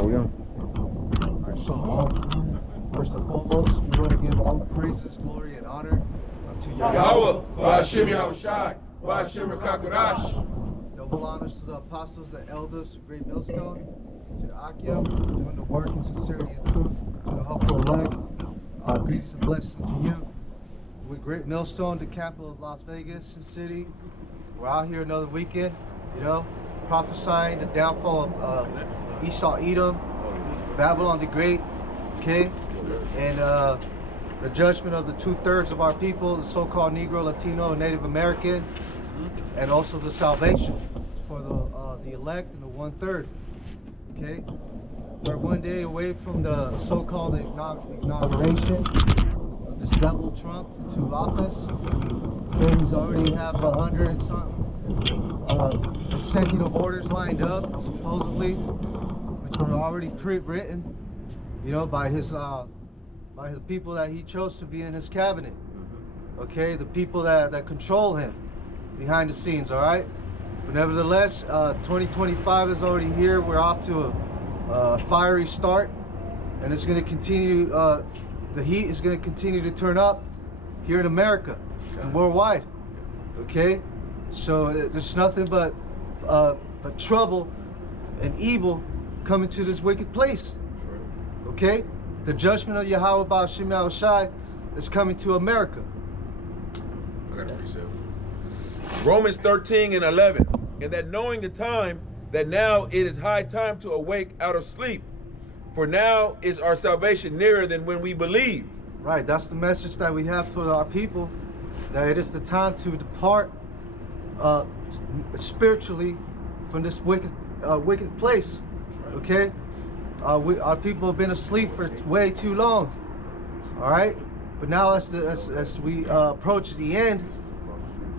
we on. All right, so first and foremost, we want to give all praises, glory, and honor unto Yahweh, Ba'ashem Yahushai, Ba'ashem Rakakodash. Double honors to the apostles, the elders, the great millstone, to the Akim, doing the work in sincerity and truth, to the helpful elect. Greetings and blessings to you. With Great Millstone, the capital of Las Vegas City. We're out here another weekend, you know, prophesying the downfall of Esau, Edom, Babylon the Great, okay, and the judgment of the 2/3 of our people, the so-called Negro, Latino, and Native American, and also the salvation for the elect and the 1/3, okay. We're one day away from the so-called inauguration of this devil Trump into office. Okay, he's already have 100 and something executive orders lined up, supposedly, which are already pre-written, you know, by the people that he chose to be in his cabinet. Okay, the people that control him behind the scenes. All right, but nevertheless, 2025 is already here. We're off to a fiery start, and it's going to continue. The heat is going to continue to turn up here in America and worldwide. Okay, so there's nothing but trouble and evil coming to this wicked place. Okay, the judgment of Yahweh Ba'ashem Yahushai is coming to America. I got to reset. Romans 13:11, and that knowing the time, that now it is high time to awake out of sleep, for now is our salvation nearer than when we believed. Right, that's the message that we have for our people, that it is the time to depart spiritually from this wicked place. Okay, our people have been asleep for way too long. All right, but now as we approach the end,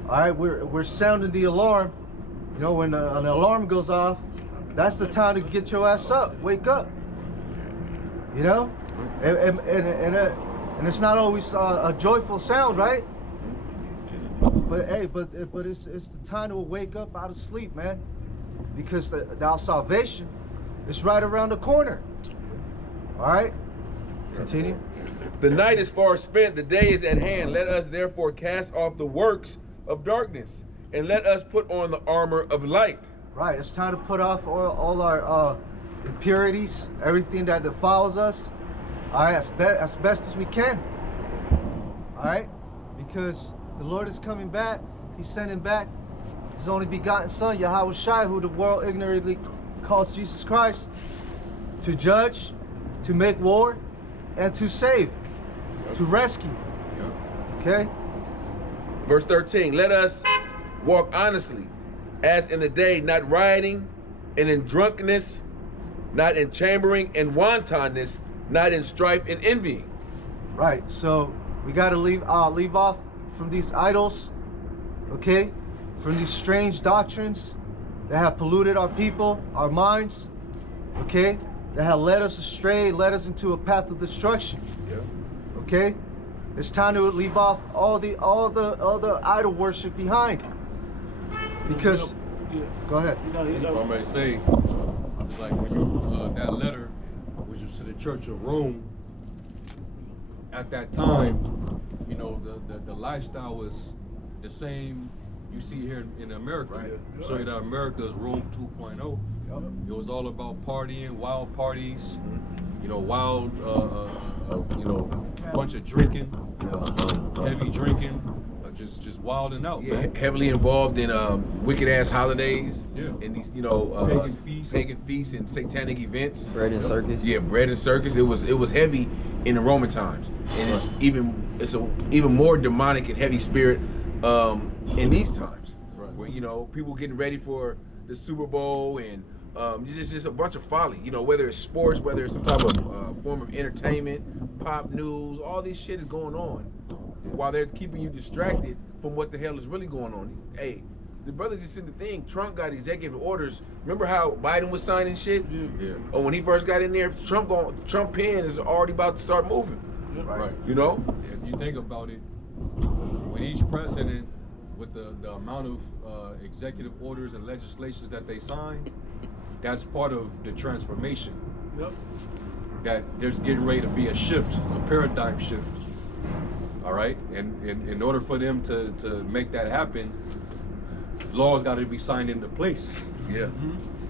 all right, we're sounding the alarm. You know, when an alarm goes off, that's the time to get your ass up, wake up. You know, and it's not always a joyful sound, right? But hey, but it's the time to wake up out of sleep, man, because our salvation is right around the corner. All right, continue. The night is far spent, the day is at hand. Let us therefore cast off the works of darkness, and let us put on the armor of light. Right, it's time to put off all our impurities, everything that defiles us. All right, as best as we can. All right, because the Lord is coming back. He's sending back His only begotten Son, Yahweh Shai, who the world ignorantly calls Jesus Christ, to judge, to make war, and to save, to rescue. Okay. Verse 13, let us walk honestly, as in the day, not rioting and in drunkenness, not in chambering and wantonness, not in strife and envying. Right, so we got to leave off from these idols, okay, from these strange doctrines that have polluted our people, our minds, okay, that have led us astray, led us into a path of destruction. Okay, it's time to leave off all the idol worship behind, because go ahead. I may say, it's like when you that letter, which was to the Church of Rome. At that time, you know, the lifestyle was the same you see here in America. Right. So that America is Rome 2.0. It was all about partying, wild parties, you know, wild, you know, bunch of drinking, heavy drinking, just wilding out. Yeah, heavily involved in wicked ass holidays. Yeah. And these, you know, pagan feasts and satanic events. Bread and circus. Yeah, bread and circus. It was heavy in the Roman times, and it's even more demonic and heavy spirit in these times, where, you know, people getting ready for the Super Bowl and just a bunch of folly. You know, whether it's sports, whether it's some type of form of entertainment, pop news, all this shit is going on while they're keeping you distracted from what the hell is really going on. Hey, the brothers just said the thing. Trump got executive orders. Remember how Biden was signing shit? Yeah. Oh, when he first got in there, Trump pen is already about to start moving. Right. You know? If you think about it, with each president, with the amount of executive orders and legislations that they sign, that's part of the transformation. that there's getting ready to be a shift, a paradigm shift. All right, and in order for them to make that happen, laws got to be signed into place. Yeah.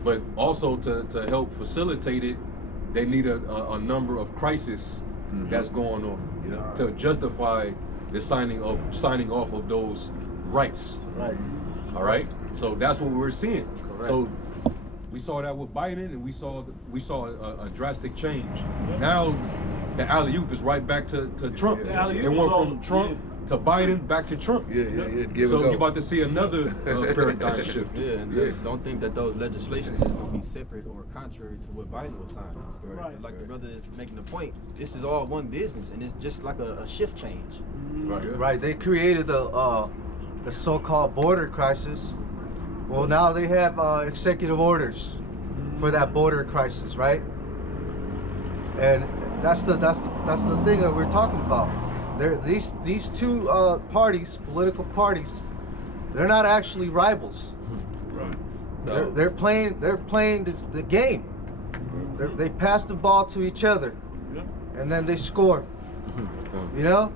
But also to help facilitate it, they need a number of crises that's going on to justify the signing off of those rights. Right. All right. So that's what we're seeing. Correct. So we saw that with Biden, and we saw a drastic change. Now the alley-oop is right back to Trump. It went from Trump to Biden back to Trump. Yeah. Give So it you're go. about to see another paradigm shift. Yeah, and don't think that those legislations is going to be separate or contrary to what Biden was signing. Right. Like the brother is making the point, this is all one business, and it's just like a shift change. Right. They created the so-called border crisis. Well, now they have executive orders for that border crisis, right? And that's the thing that we're talking about. These two political parties, they're not actually rivals. Right. No. They're playing the game. They pass the ball to each other, and then they score. You know,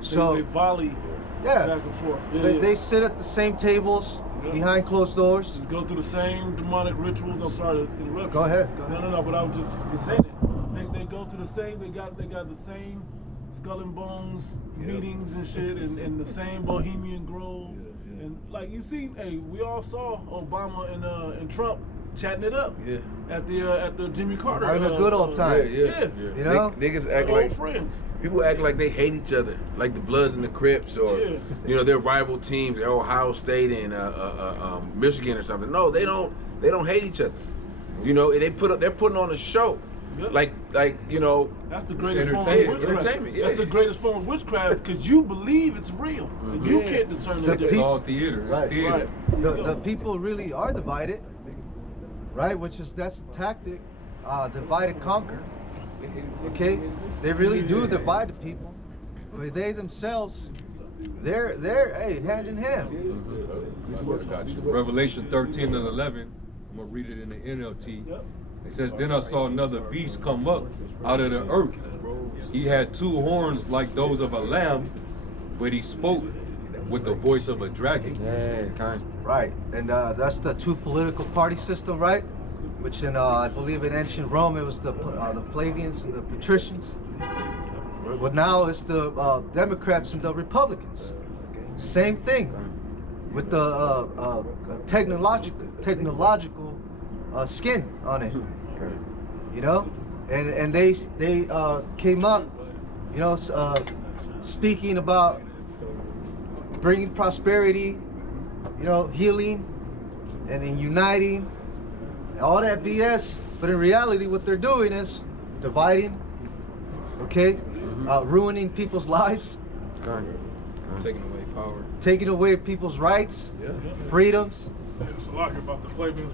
so they volley yeah, back and forth. they sit at the same tables behind closed doors. Just go through the same demonic rituals. I'm sorry to interrupt. Go ahead. No. But I was just saying it. They go to the same. They got the same skull and bones meetings and shit, and the same Bohemian Grove. And like you see, hey, we all saw Obama and Trump chatting it up. Yeah. At the Jimmy Carter. Having a good old time. Yeah. You know, Niggas act Old like friends. people act like they hate each other, like the Bloods and the Crips, or you know, their rival teams, they're Ohio State and Michigan or something. No, they don't hate each other. You know, they're putting on a show. Yep. Like you know, That's the greatest form of entertainment. witchcraft. Entertainment, yeah. That's the greatest form of witchcraft because you believe it's real. And you can't determine the It's difference. all theater. It's Right. theater. the people really are divided, right? That's the tactic, divide and conquer. Okay, they really do divide the people, but they themselves, they're hey, hand in hand. I got you. Revelation 13 and 11. I'm gonna read it in the NLT. It says, "Then I saw another beast come up out of the earth. He had two horns like those of a lamb, but he spoke with the voice of a dragon." Right, and that's the two political party system, right? Which in I believe in ancient Rome it was the Flavians and the Patricians. But now it's the Democrats and the Republicans. Same thing with the technological skin on it. You know, and they came up, you know, speaking about bringing prosperity, you know, healing, and then uniting, all that BS. But in reality, what they're doing is dividing, okay, ruining people's lives, Taking away power. taking away people's rights, freedoms. It's a lot here about the Flavians,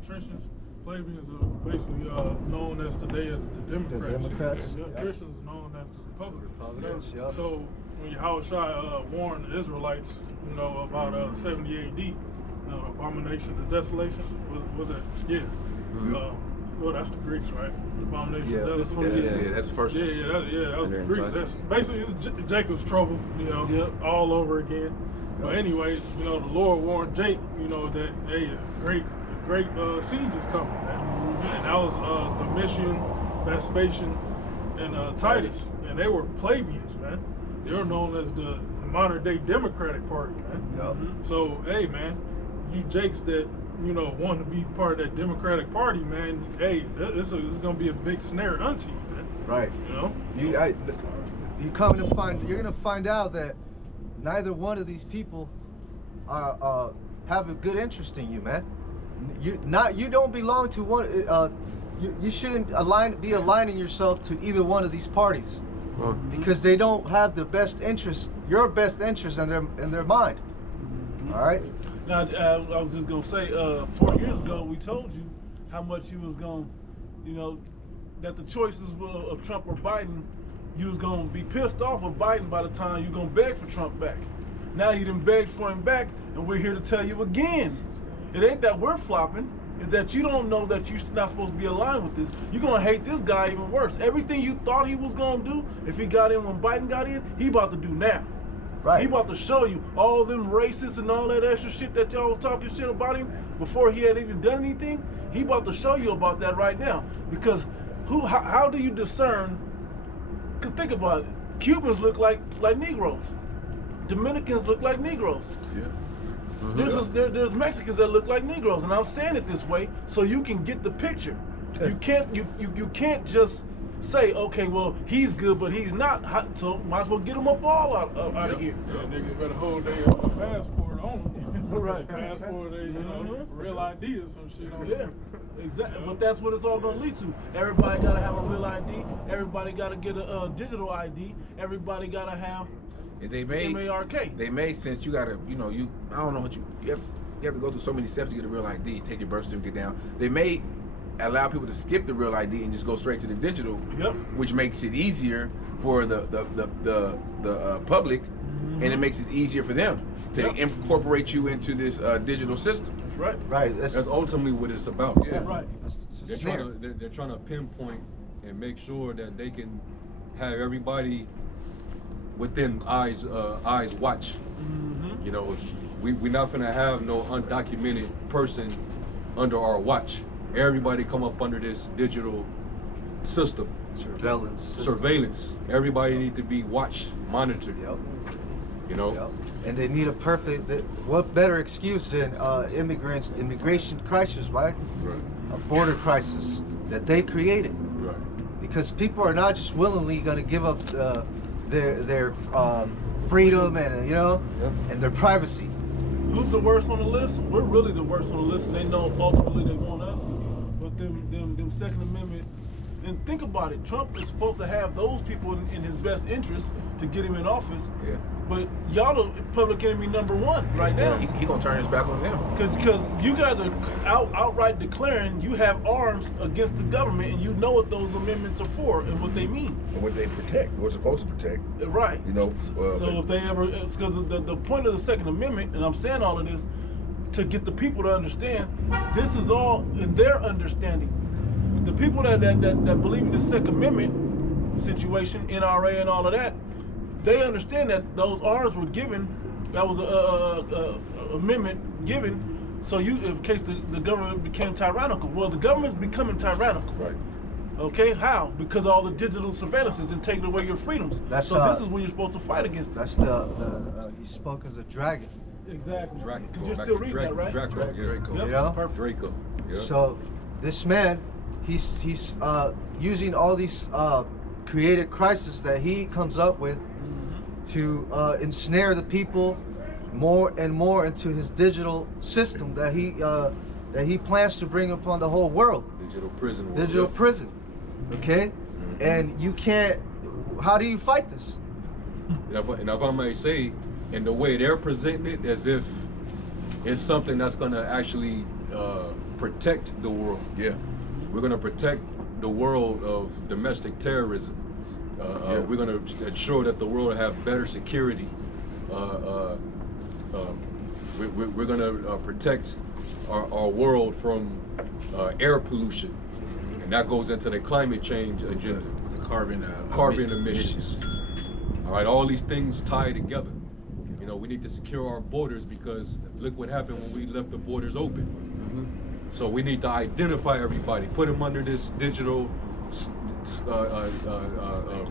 Patricians. Flavians are basically known as today as the Democrats. The Democrats, And the yeah. Christians are known as Republicans. Republicans, yeah. So when Yahushua warned the Israelites, you know, about 70 AD, abomination of desolation, was it? Yeah. Well, that's the Greeks, right? Abomination Yeah. of desolation. That's the first one. That was the Greeks. That's basically it's Jacob's trouble, you know, all over again. But anyway, you know, the Lord warned Jake, you know, that hey, a great siege is coming, man. And that was Domitian, Vespasian, and Titus, and they were plebeians, man. They were known as the modern day Democratic Party, man. So hey, man, you Jakes that you know want to be part of that Democratic Party, man. Hey, this is gonna be a big snare unto you, man. Right. You know. You're gonna find out that neither one of these people have a good interest in you, man. You don't belong to one. You shouldn't be aligning yourself to either one of these parties because they don't have the best interest, your best interest in their mind. All right. Now, I was just gonna say, 4 years ago, we told you how much you was gonna, you know, that the choices of Trump or Biden, you was gonna be pissed off with Biden by the time you're gonna beg for Trump back. Now you done begged for him back, and we're here to tell you again, it ain't that we're flopping, is that you don't know that you're not supposed to be aligned with this. You're gonna hate this guy even worse. Everything you thought he was gonna do, if he got in when Biden got in, he about to do now. Right. He about to show you all them racists and all that extra shit that y'all was talking shit about him before he had even done anything. He about to show you about that right now. Because how do you discern? Cause think about it. Cubans look like Negroes. Dominicans look like Negroes. Yeah. There's Mexicans that look like Negroes, and I'm saying it this way so you can get the picture. You can't just say, okay, well, he's good, but he's not. So might as well get them up all out of here. Yeah, niggas better hold their passport on them. Right. Passport, real ID or some shit on them. Yeah, exactly. But that's what it's all gonna lead to. Everybody gotta have a real ID. Everybody gotta get a digital ID. Everybody gotta have MARK. They made sense. You gotta, I don't know what you have to go through so many steps to get a real ID. Take your birth certificate down. They may allow people to skip the real ID and just go straight to the digital, which makes it easier for the public, and it makes it easier for them to incorporate you into this digital system. That's right. Right. That's ultimately what it's about. Yeah. Right. They're trying to pinpoint and make sure that they can have everybody within eyes watch. We're not gonna have no undocumented person under our watch. Everybody come up under this digital system. Surveillance. Everybody need to be watched, monitored. Yep. And they need a perfect. What better excuse than immigration crisis, right? A border crisis that they created. Right. Because people are not just willingly going to give up their freedom and and their privacy. Who's the worst on the list? We're really the worst on the list, and they know ultimately they want us. But them Second Amendment, and think about it. Trump is supposed to have those people in his best interest to get him in office. Yeah. But y'all are public enemy number one right now. He gonna turn his back on them. Because you guys are outright declaring you have arms against the government, and you know what those amendments are for and what they mean. And what they protect, what's supposed to protect. Right. So if they ever, because the point of the Second Amendment, and I'm saying all of this to get the people to understand, this is all in their understanding. The people that believe in the Second Amendment situation, NRA and all of that, they understand that those arms were given. That was a amendment given, so in case the government became tyrannical. Well, the government's becoming tyrannical. Right. Okay, how? Because all the digital surveillance is taking away your freedoms. This is when you're supposed to fight against it. That's he spoke as a dragon. Exactly. Draco. Because you're still reading that, right? Draco. Draco. Yep, perfect. Draco. Yeah. So this man, he's using all these created crises that he comes up with to ensnare the people more and more into his digital system that he plans to bring upon the whole world. Digital prison. World. Digital prison. Okay? And you can't. How do you fight this? And if I may say, in the way they're presenting it, as if it's something that's going to actually protect the world. Yeah. We're going to protect the world of domestic terrorism. We're going to ensure that the world will have better security. We're going to protect our world from air pollution, and that goes into the climate change agenda. The carbon emissions. All right, all these things tie together. We need to secure our borders because look what happened when we left the borders open. So we need to identify everybody, put them under this digital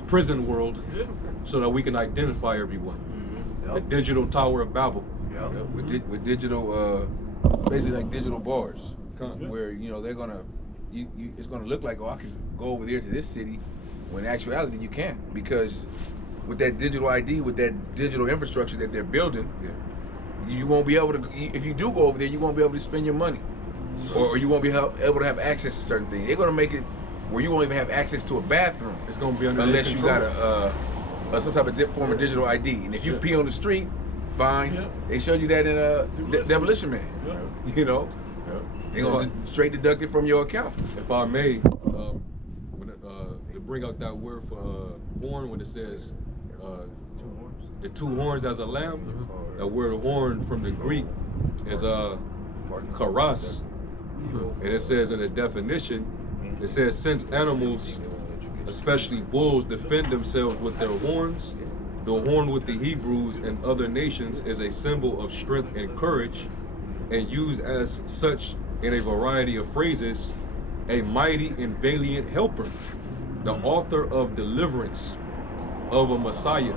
prison world, so that we can identify everyone. The digital Tower of Babel. With digital, basically like digital bars, where they're gonna, it's gonna look like, I can go over there to this city, when in actuality you can't, because with that digital ID, with that digital infrastructure that they're building, you won't be able to. If you do go over there, you won't be able to spend your money, or you won't be able to have access to certain things. They're gonna make it where you won't even have access to a bathroom. It's gonna be under unless you got some type of form of digital ID. And if you pee on the street, fine. They showed you that in Demolition Man. They're gonna just straight deduct it from your account. If I may, to bring out that word for horn, when it says the two horns as a lamb, that word horn from the Greek is charas, And it says in the definition, it says, since animals, especially bulls, defend themselves with their horns, the horn with the Hebrews and other nations is a symbol of strength and courage, and used as such in a variety of phrases, a mighty and valiant helper, the author of deliverance, of a Messiah.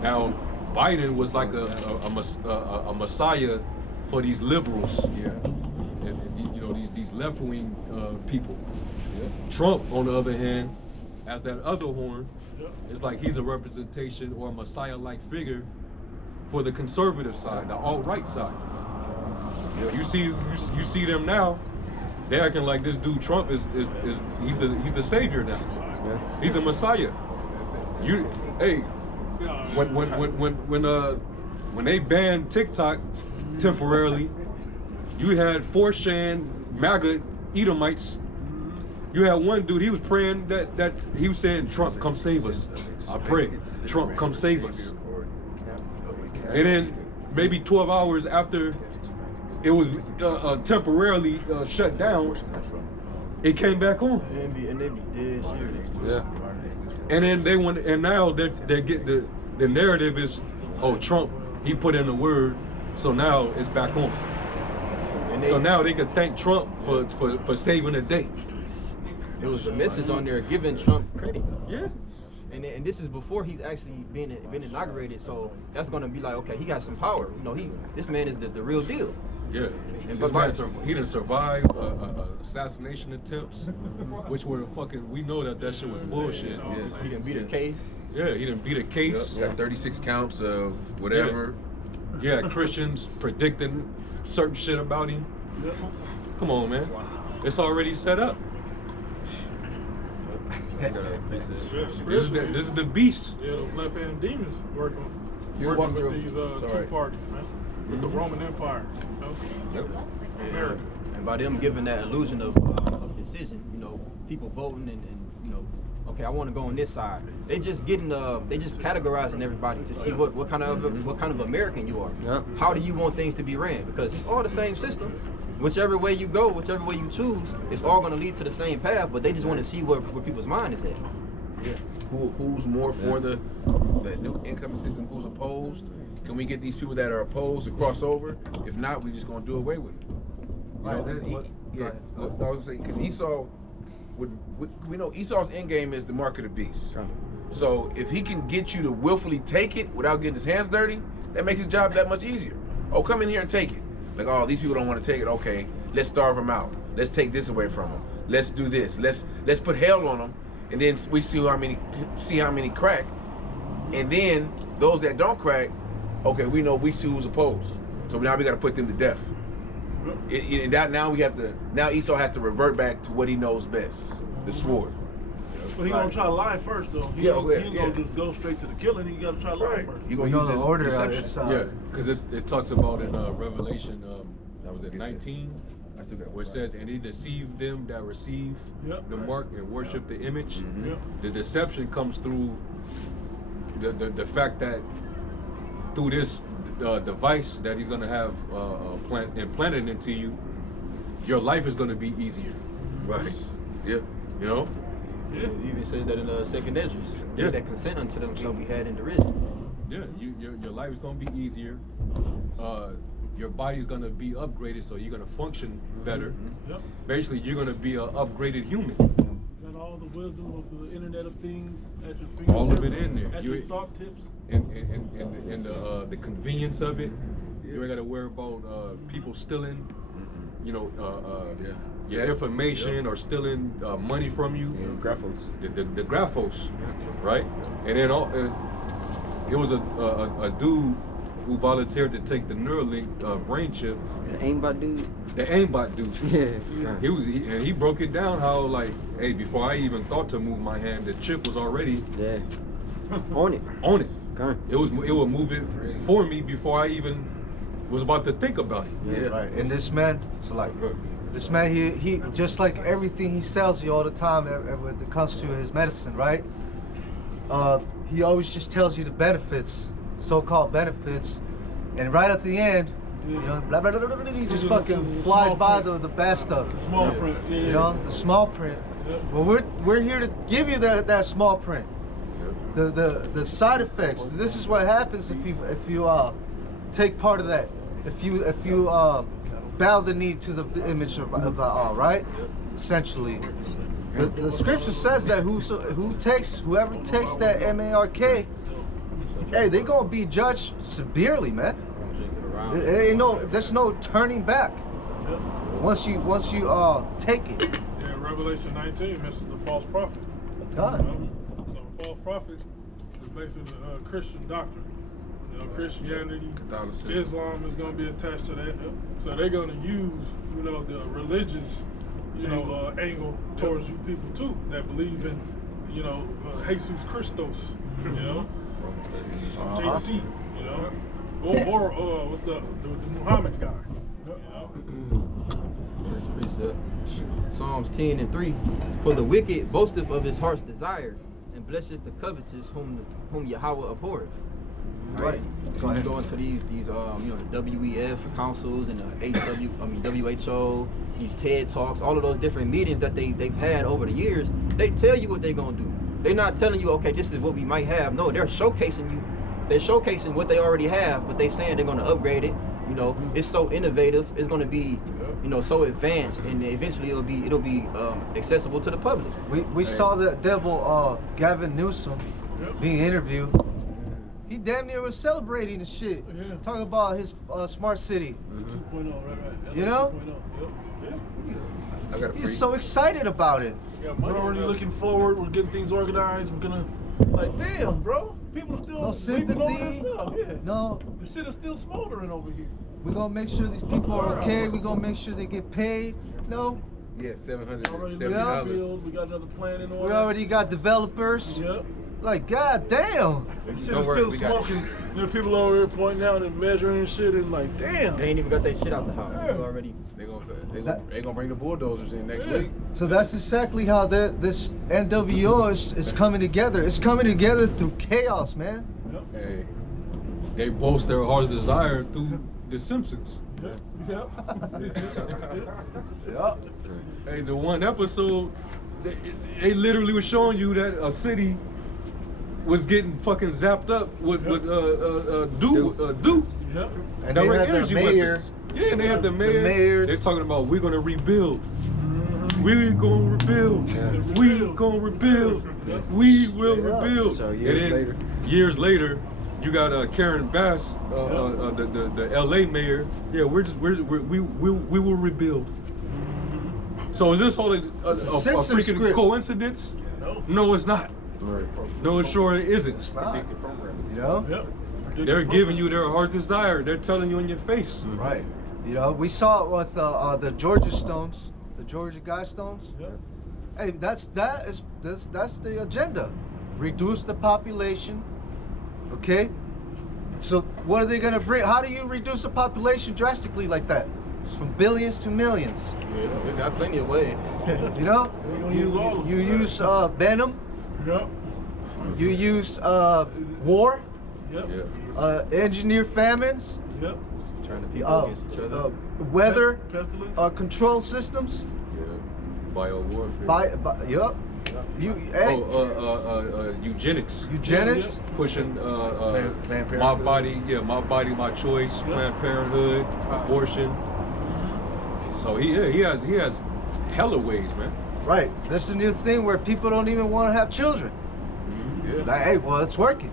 Now, Biden was like a Messiah for these liberals, and you know, these left-wing people. Trump, on the other hand, as that other horn, it's like he's a representation or a Messiah-like figure for the conservative side, the alt-right side. You see them now. They acting like this dude Trump is he's the savior now. He's the Messiah. When they banned TikTok temporarily, you had 4chan MAGA Edomites. You had one dude, he was praying that he was saying, Trump, come save us. I pray, Trump, come save us. And then maybe 12 hours after it was temporarily shut down, it came back on. And they be dead serious. Yeah. And then they want, and now they get the narrative is, oh, Trump, he put in the word, so now it's back on. So now they can thank Trump for saving the day. There was a message on there giving Trump credit. Yeah. And this is before he's actually been inaugurated, so that's gonna be like, okay, he got some power. You know, this man is the real deal. Yeah, And this man, he didn't survive assassination attempts, which were fucking. We know that shit was bullshit. Yeah. He didn't beat a case. Yeah, he didn't beat a case. Got 36 counts of whatever. Yeah, Christians predicting certain shit about him. Come on, man. It's already set up. This is the beast. Yeah, those left-hand demons working with these two parties, man. With the Roman Empire, you know? America. And by them giving that illusion of decision, you know, people voting and you know, okay, I want to go on this side. They just categorizing everybody to see what kind of American you are. Yeah. How do you want things to be ran? Because it's all the same system. Whichever way you go, whichever way you choose, it's all going to lead to the same path. But they just want to see where people's mind is at. Yeah. Who's more for the new income system? Who's opposed? Can we get these people that are opposed to cross over? If not, we just gonna do away with it. Because Esau, we know Esau's end game is the mark of the beast. Right. So if he can get you to willfully take it without getting his hands dirty, that makes his job that much easier. Oh, come in here and take it. Like, oh, these people don't want to take it. Okay, let's starve them out. Let's take this away from them. Let's do this. Let's put hell on them, and then we see how many crack, and then those that don't crack, okay, we see who's opposed. So now we got to put them to death. Now Esau has to revert back to what he knows best, the sword. But he gonna try to lie first, though. He ain't gonna just go straight to the killing. He gotta try to lie first. You gonna use the this order deception. Yeah, because it talks about in Revelation, that was at 19, where it says, and he deceived them that receive the mark and worship the image. The deception comes through the fact that through this device that he's gonna have implanted into you, your life is gonna be easier. Right. Yeah. You know. Yeah. It even says that in the second Esdras. Yeah. That consent unto them shall be had in derision. Yeah, your life is gonna be easier. Your body's gonna be upgraded, so you're gonna function better. Yep. Basically, you're gonna be an upgraded human. Got all the wisdom of the Internet of Things at your fingertips. All of it in there. At your thought tips. And the convenience of it. You ain't gotta worry about people stealing, you know, your information or stealing money from you. Graphos. The graphos, right? And then it was a dude who volunteered to take the Neuralink brain chip. The aimbot dude. The aimbot dude. Yeah. He broke it down how, like, hey, before I even thought to move my hand, the chip was already On it. on it. Okay. It would move it for me before I even was about to think about it. Yeah, right. And this man, this man, he just like everything he sells you all the time when it comes to his medicine, right? He always just tells you the benefits, so-called benefits, and right at the end, You know, blah, blah, blah, blah, blah, he just Yeah, fucking this is flies small by print. the bad stuff. The small print. Yeah. You know, the small print. Yep. Well, we're here to give you that small print. The side effects. This is what happens if you take part of that. If you bow the knee to the image of right? Essentially, the scripture says that whoever takes that mark, hey, they gonna be judged severely, man. There's no turning back. Yep. Once you take it. Yeah, Revelation 19 mentions the false prophet. God. So false prophet is basically Christian doctrine. You know, Christianity, Catholicism. Islam is going to be attached to that. So they're going to use, the religious, angle towards you people too that believe in, Jesus Christos, JC, or what's the Muhammad guy. Psalms 10:3. For the wicked boasteth of his heart's desire, and blesseth the covetous whom Yahweh abhorreth. Right. Go ahead. Go into these the WEF councils and the WHO, these TED Talks, all of those different meetings that they've had over the years. They tell you what they're gonna do. They're not telling you, okay, this is what we might have. No, they're showcasing you. They're showcasing what they already have, but they're saying they're gonna upgrade it. It's so innovative. It's gonna be, so advanced, and eventually it'll be accessible to the public. We saw the devil Gavin Newsom being interviewed. He damn near was celebrating the shit. Yeah. Talking about his smart city. 2.0, right. You know? 2.0. Yep. I got a He's so excited about it. We're already looking forward. We're getting things organized. We're gonna, damn, bro. People are still No sleeping over sympathy. this stuff. Yeah. No, The shit is still smoldering over here. we're gonna make sure these people are okay. We're gonna make sure they get paid. No, Yeah, Already $770. bills. We got another plan in order. we already got developers. Yep. Like, god damn. Shit Don't is worry, still we got smoking. People over here pointing out and measuring and shit, and damn. They ain't even got that shit out the house. Yeah. They already. They gonna bring the bulldozers in next Yeah. week. So that's exactly how this NWO is coming together. It's coming together through chaos, man. Yep. Hey, they boast their heart's desire through The Simpsons. Yep. Yep. Yep. Hey, the one episode, they literally was showing you that a city was getting fucking zapped up with Duke. Yep. And they had the mayor. weapons. Yeah, and they have the mayor. mayors. They're talking about we're gonna rebuild. We're gonna rebuild. We gonna rebuild. We will Straight up. rebuild. So And years then later. years later, you got Karen Bass, the LA mayor. Yeah, we will rebuild. So is this all a Simpson freaking script. coincidence? No. No, it's not. No, it sure isn't. You know? Yep. They're giving you their heart's desire. They're telling you in your face. Right. We saw it with the Georgia Stones, the Georgia Guidestones. Yep. Hey, that's the agenda. Reduce the population. Okay? So what are they gonna bring? How do you reduce the population drastically like that? From billions to millions. Yeah, we got plenty of ways. You know? We're gonna use all of them. You use venom, Yep. you use war, Yep. engineer famines, Yep. Turning people against each other. weather, Pestilence. control systems. Yeah. Bio warfare. Yup. Eugenics. Eugenics. Pushing Planned my Parenthood. body, my choice, Planned Parenthood, abortion. So he has hella ways, man. Right. That's the new thing where people don't even want to have children. Yeah. Like, hey, well, it's working.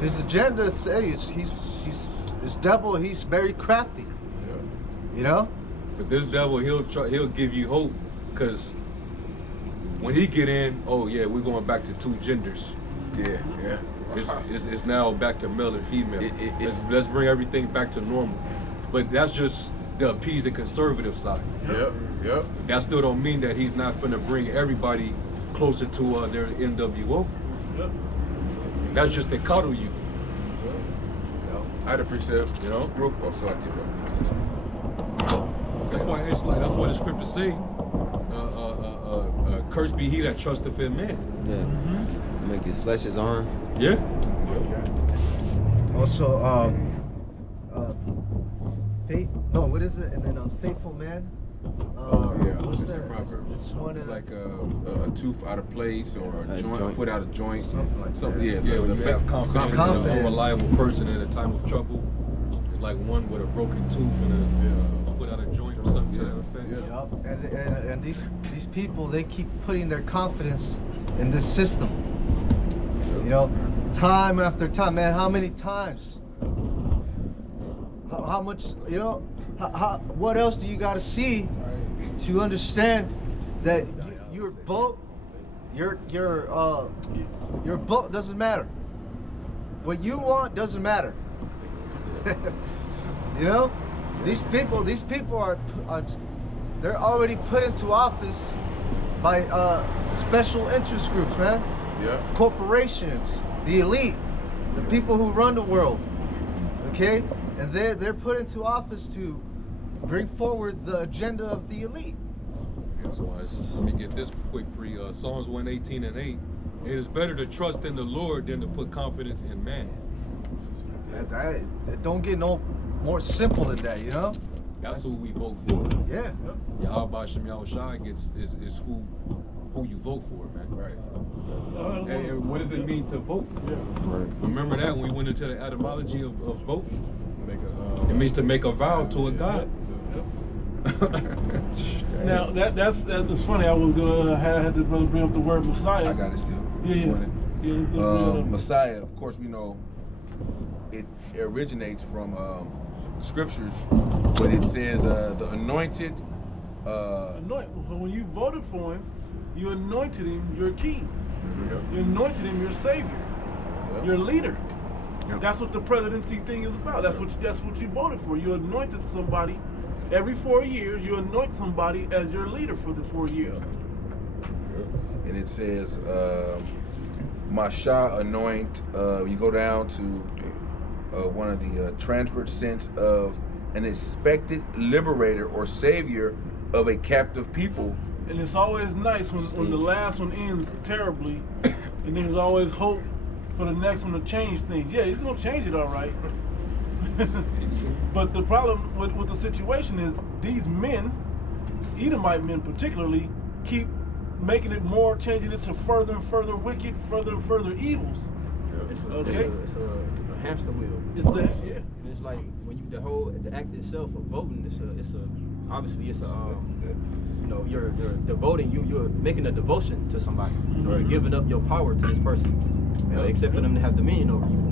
His agenda, hey, he's this devil. He's very crafty. You know. But this devil, he'll give you hope, cause when he get in, oh yeah, we're going back to two genders. Yeah, yeah. It's now back to male and female. It's- Let's bring everything back to normal. But that's just to appease the conservative side. Yep. That still don't mean that he's not gonna bring everybody closer to their NWO. Yep. That's just to coddle you. I had a precept, You know? real quick, so I give up. That's why it's like that's what the scriptures say. Cursed be he that trusteth in man. Yeah. Make his flesh his arm. Yeah. Also, faith. No, what is it? And then unfaithful man. What's It's a that? proverb. It's one It's in like a tooth out of place or a joint. foot out of joint. Something like that. Yeah, Yeah, when you the have confidence in confidence. an unreliable person in a time of trouble, it's like one with a broken tooth and a foot out of joint or something to that effect. Yeah. Yup. And these people, they keep putting their confidence in this system. You know, time after time, man. How many times? How much? You know, what else do you got to see to understand that your boat, your boat doesn't matter. What you want doesn't matter. You know, these people are they're already put into office by special interest groups, man. Yeah. Corporations, the elite, the people who run the world. Okay, and they're put into office to bring forward the agenda of the elite. So let me get this quick Psalms 118:8. It is better to trust in the Lord than to put confidence in man. That don't get no more simple than that, you know? That's who we vote for. Yeah. Yahweh Shem Yahushai is who you vote for, man. Right. And what does it mean to vote? Right. Remember that when we went into the etymology of vote? It means to make a vow to a god. Now that's funny. I was gonna had this brother bring up the word Messiah. I got it still. Yeah. You want it? Yeah, he's gonna bring it up. Messiah, of course, we know it originates from scriptures, but it says the anointed. When you voted for him, you anointed him your king. You anointed him your savior, your leader. Yep. That's what the presidency thing is about. That's what you voted for. You anointed somebody. Every 4 years, you anoint somebody as your leader for the 4 years. And it says, Masha anoint. You go down to one of the transferred sense of an expected liberator or savior of a captive people. And it's always nice when the last one ends terribly, and there's always hope for the next one to change things. Yeah, he's gonna change it all right. But the problem with the situation is these men, Edomite men particularly, keep making it more, changing it to further and further wicked, further and further evils. It's Okay. it's a hamster wheel. It's the yeah. And it's like when you the act itself of voting. Obviously you know you're devoting you're making a devotion to somebody. You're giving up your power to this person, accepting them to have dominion over you.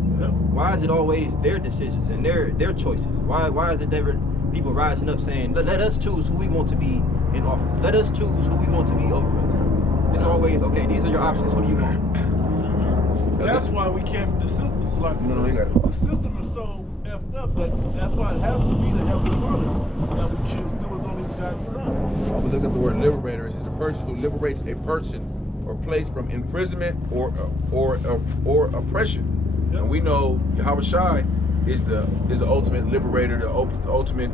Why is it always their decisions and their choices? Why is it never people rising up saying let us choose who we want to be in office? Let us choose who we want to be over us. It's always okay. These are your options. Who do you want? That's why we can't. The system's like No, you got it. the system is so effed up that's why it has to be the Heavenly Father that we choose through His only begotten Son. When we look up the word liberator, it's a person who liberates a person or place from imprisonment or oppression. Yep. And we know Yahweh Shai is the ultimate liberator, the ultimate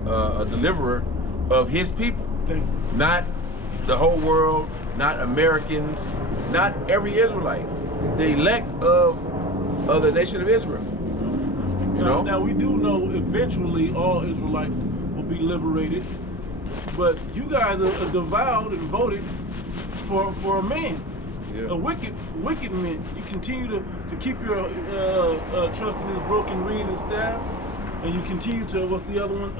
deliverer of His people. Thank you. Not the whole world, not Americans, not every Israelite. The elect of the nation of Israel. You know? Now we do know eventually all Israelites will be liberated, but you guys are devoured and voted for a man, a wicked man. You continue to keep your trust in His broken reed and staff, and you continue to what's the other one?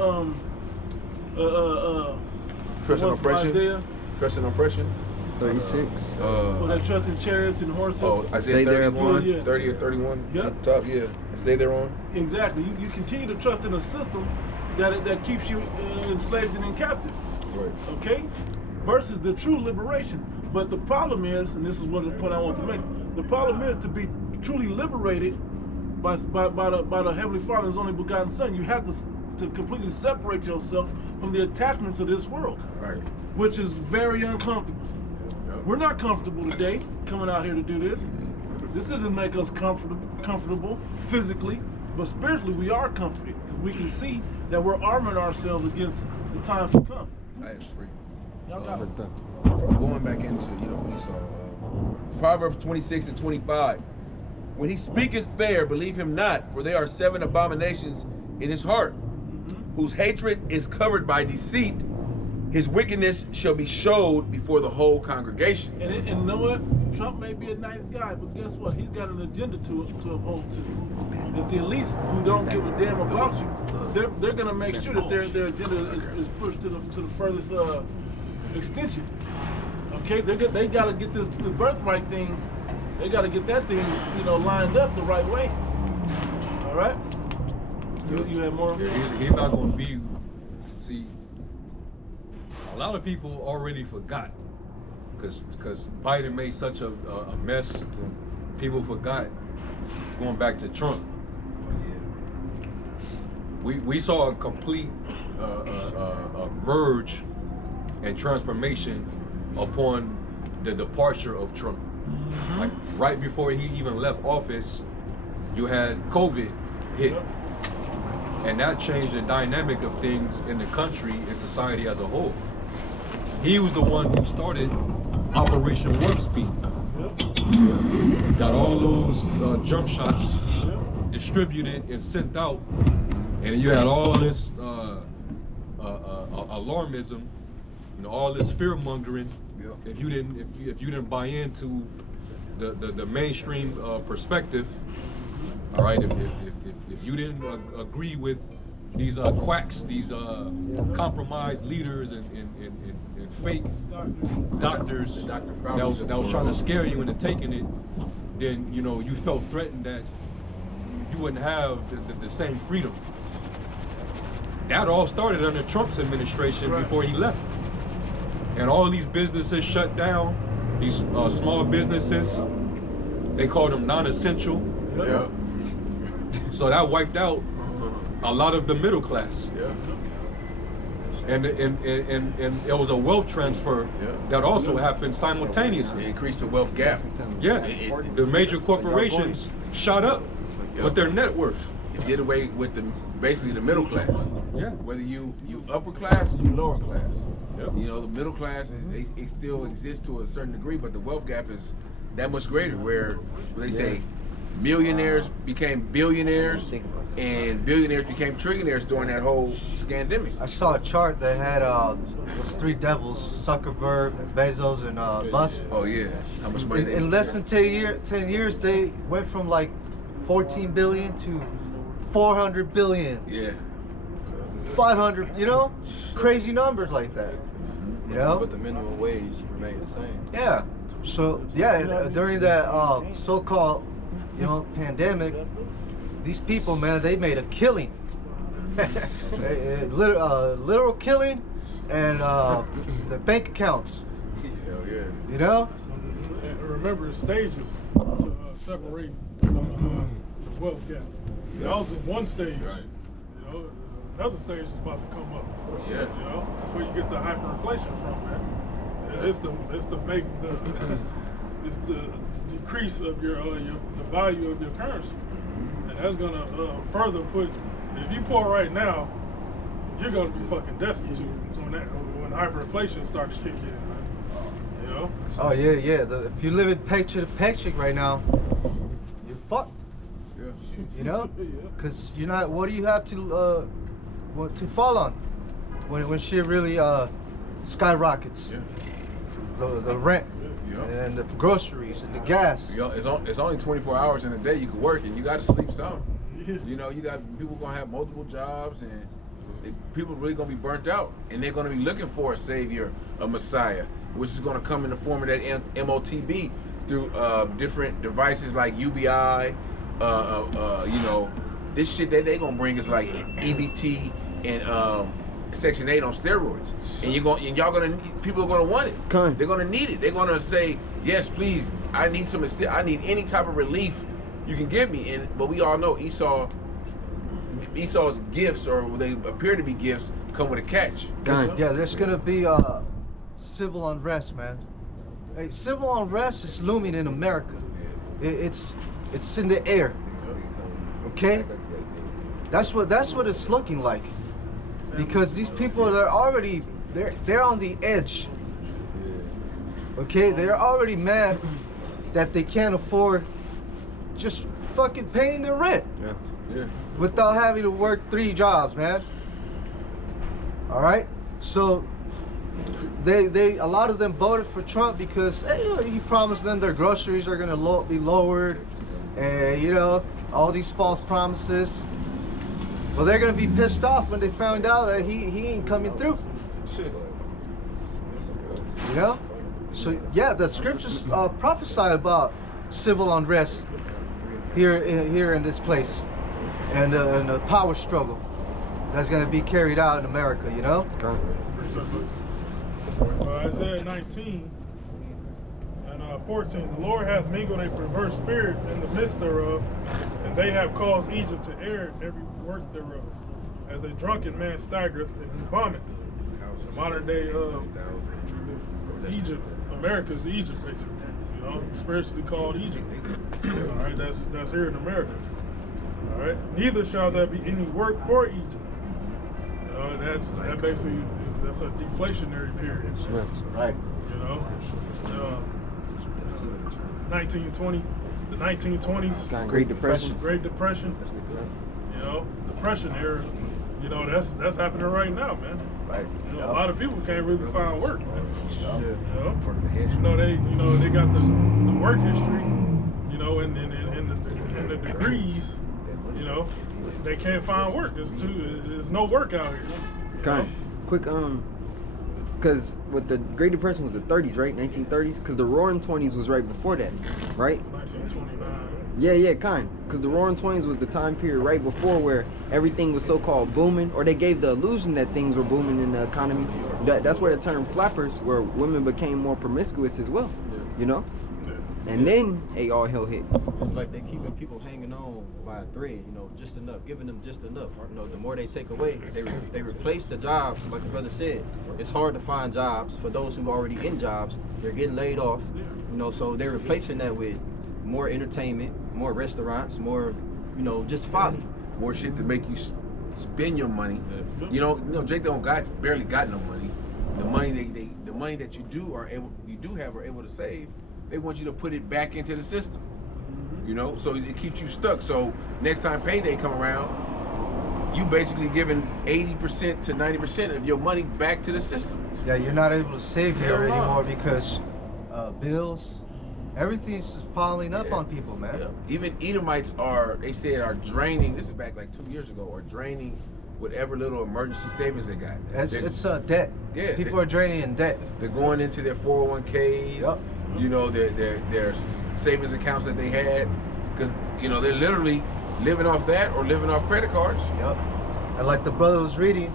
Trust and oppression. Isaiah. Trust and oppression. 36. Well, they trust in chariots and horses. Oh, Isaiah Stay there 31, yeah. 30 or 31. Yep. Top, yeah. And stay there on. Exactly. You continue to trust in a system that keeps you enslaved and in captive. Right. Okay? Versus the true liberation. But the problem is, and this is what the point I want to make, the problem is to be truly liberated by the Heavenly Father's only begotten Son, you have to completely separate yourself from the attachments of this world. Right. Which is very uncomfortable. We're not comfortable today coming out here to do this. This doesn't make us comfortable physically, but spiritually we are comforted because we can see that we're arming ourselves against the times to come. I agree. Y'all got it. Going back into, Esau, Proverbs 26 and 25. When he speaketh fair, believe him not, for there are 7 abominations in his heart. whose hatred is covered by deceit, his wickedness shall be showed before the whole congregation. And you know what? Trump may be a nice guy, but guess what? He's got an agenda to uphold to. If the elites who don't give a damn about you, they're gonna make sure that their agenda is pushed to the furthest extension. Okay, they gotta get this birthright thing. They gotta get that thing, lined up the right way. All right. You have more? Yeah, he's not going to be. See, a lot of people already forgot because Biden made such a mess. People forgot going back to Trump. We saw a complete merge and transformation upon the departure of Trump. Mm-hmm. Like right before he even left office, you had COVID hit. Yep. And that changed the dynamic of things in the country and society as a whole. He was the one who started Operation Warp Speed. Yep. Got all those jump shots Yep. distributed and sent out, and you had all this alarmism, all this fear mongering. If you didn't buy into the mainstream perspective, all right. If you didn't agree with these quacks, these compromised leaders and fake doctors that was trying to scare you into taking it, then you felt threatened that you wouldn't have the same freedom. That all started under Trump's administration before he left, and all these businesses shut down. These small businesses, they called them non-essential. Yeah. So that wiped out a lot of the middle class. Yeah. And it was a wealth transfer that also happened simultaneously. It increased the wealth gap. Yeah, the major corporations shot up with their net worth. It did away with basically the middle class. Yeah. Whether you upper class or you lower class. Yep. The middle class it still exists to a certain degree, but the wealth gap is that much greater. Where they say millionaires became billionaires and billionaires became trillionaires during that whole scandemic. I saw a chart that had those three devils, Zuckerberg, Bezos, and Musk. Oh yeah, how much money? In less than 10 years, they went from like 14 billion to 400 billion. Yeah. 500, crazy numbers like that. But the minimum wage remained the same. Yeah. So during that so-called, pandemic, these people, man, they made a killing, literal killing, and the bank accounts. Hell yeah. And remember, stages to separate the wealth gap. That was in one stage. Right. Another stage is about to come up. Yeah. That's where you get the hyperinflation from, man. It's the it's the decrease of the value of your currency, and that's gonna further put. If you poor right now, you're gonna be fucking destitute when hyperinflation starts kicking in, man. Oh yeah. If you live in paycheck to paycheck right now, you're fucked. Yeah. Because you're not. What do you have to fall on when shit really skyrockets? Yeah. The rent and the groceries and the gas. It's only 24 hours in a day you can work, and you got to sleep some. You got people gonna have multiple jobs, and people really gonna be burnt out, and they're gonna be looking for a savior, a messiah, which is gonna come in the form of that MOTB through different devices like UBI. This shit that they gonna bring is like EBT and Section 8 on steroids, and people are gonna want it. Okay. They're gonna need it. They're gonna say, yes, please. I need I need any type of relief you can give me. But we all know Esau's gifts, or they appear to be gifts, come with a catch. Yeah, there's gonna be civil unrest, man. Hey, civil unrest is looming in America. It's in the air. Okay, that's what it's looking like. Because these people are already they're on the edge. Okay, they're already mad that they can't afford just fucking paying their rent Yeah. without having to work 3 jobs, man. All right, so they a lot of them voted for Trump because he promised them their groceries are gonna be lowered, and you know, all these false promises. So they're gonna be pissed off when they found out that he ain't coming through. You know, so yeah, the scriptures prophesy about civil unrest here in this place, and a power struggle that's gonna be carried out in America. You know. Isaiah 19 and 14. The Lord hath mingled a perverse spirit in the midst thereof, and they have caused Egypt to err in every work thereof, as a drunken man staggereth in his vomit. The modern day Egypt, America's Egypt, basically. You know, spiritually called Egypt. All right, that's here in America. All right, neither shall there be any work for Egypt. That basically that's a deflationary period. Right. You know, 1920, the 1920s, Great Depression. Great Depression. You know, Depression era. You know, that's happening right now, man. Right. You know, a lot of people can't really find work, man. Yeah. You know, they got the work history. You know, and the degrees. You know, they can't find work. There's no work out here. Kind of quick, because with the Great Depression was the 30s, right? 1930s, because the Roaring 20s was right before that, right? 1929. Yeah, kind. Because the Roaring 20s was the time period right before where everything was so-called booming, or they gave the illusion that things were booming in the economy. That's where the term flappers, where women became more promiscuous as well, you know? And then all hell hit. It's like they're keeping people hanging on by a thread, you know, just enough, giving them just enough. You know, the more they take away, they replace the jobs, like the brother said. It's hard to find jobs for those who are already in jobs. They're getting laid off, you know, so they're replacing that with more entertainment, more restaurants, more, you know, just folly. More shit to make you spend your money. You know, Jake barely got no money. The money that you do have are able to save. They want you to put it back into the system, you know, so it keeps you stuck. So next time payday come around, you basically giving 80% to 90% of your money back to the system. Yeah, you're not able to save here anymore because bills, everything's piling up on people, man. Yeah. Even Edomites are draining, this is back like 2 years ago, are draining whatever little emergency savings they got. It's debt. Yeah, people are draining in debt. They're going into their 401ks. Yep. You know, their savings accounts that they had, because you know they're literally living off that or living off credit cards. Yep. And like the brother was reading,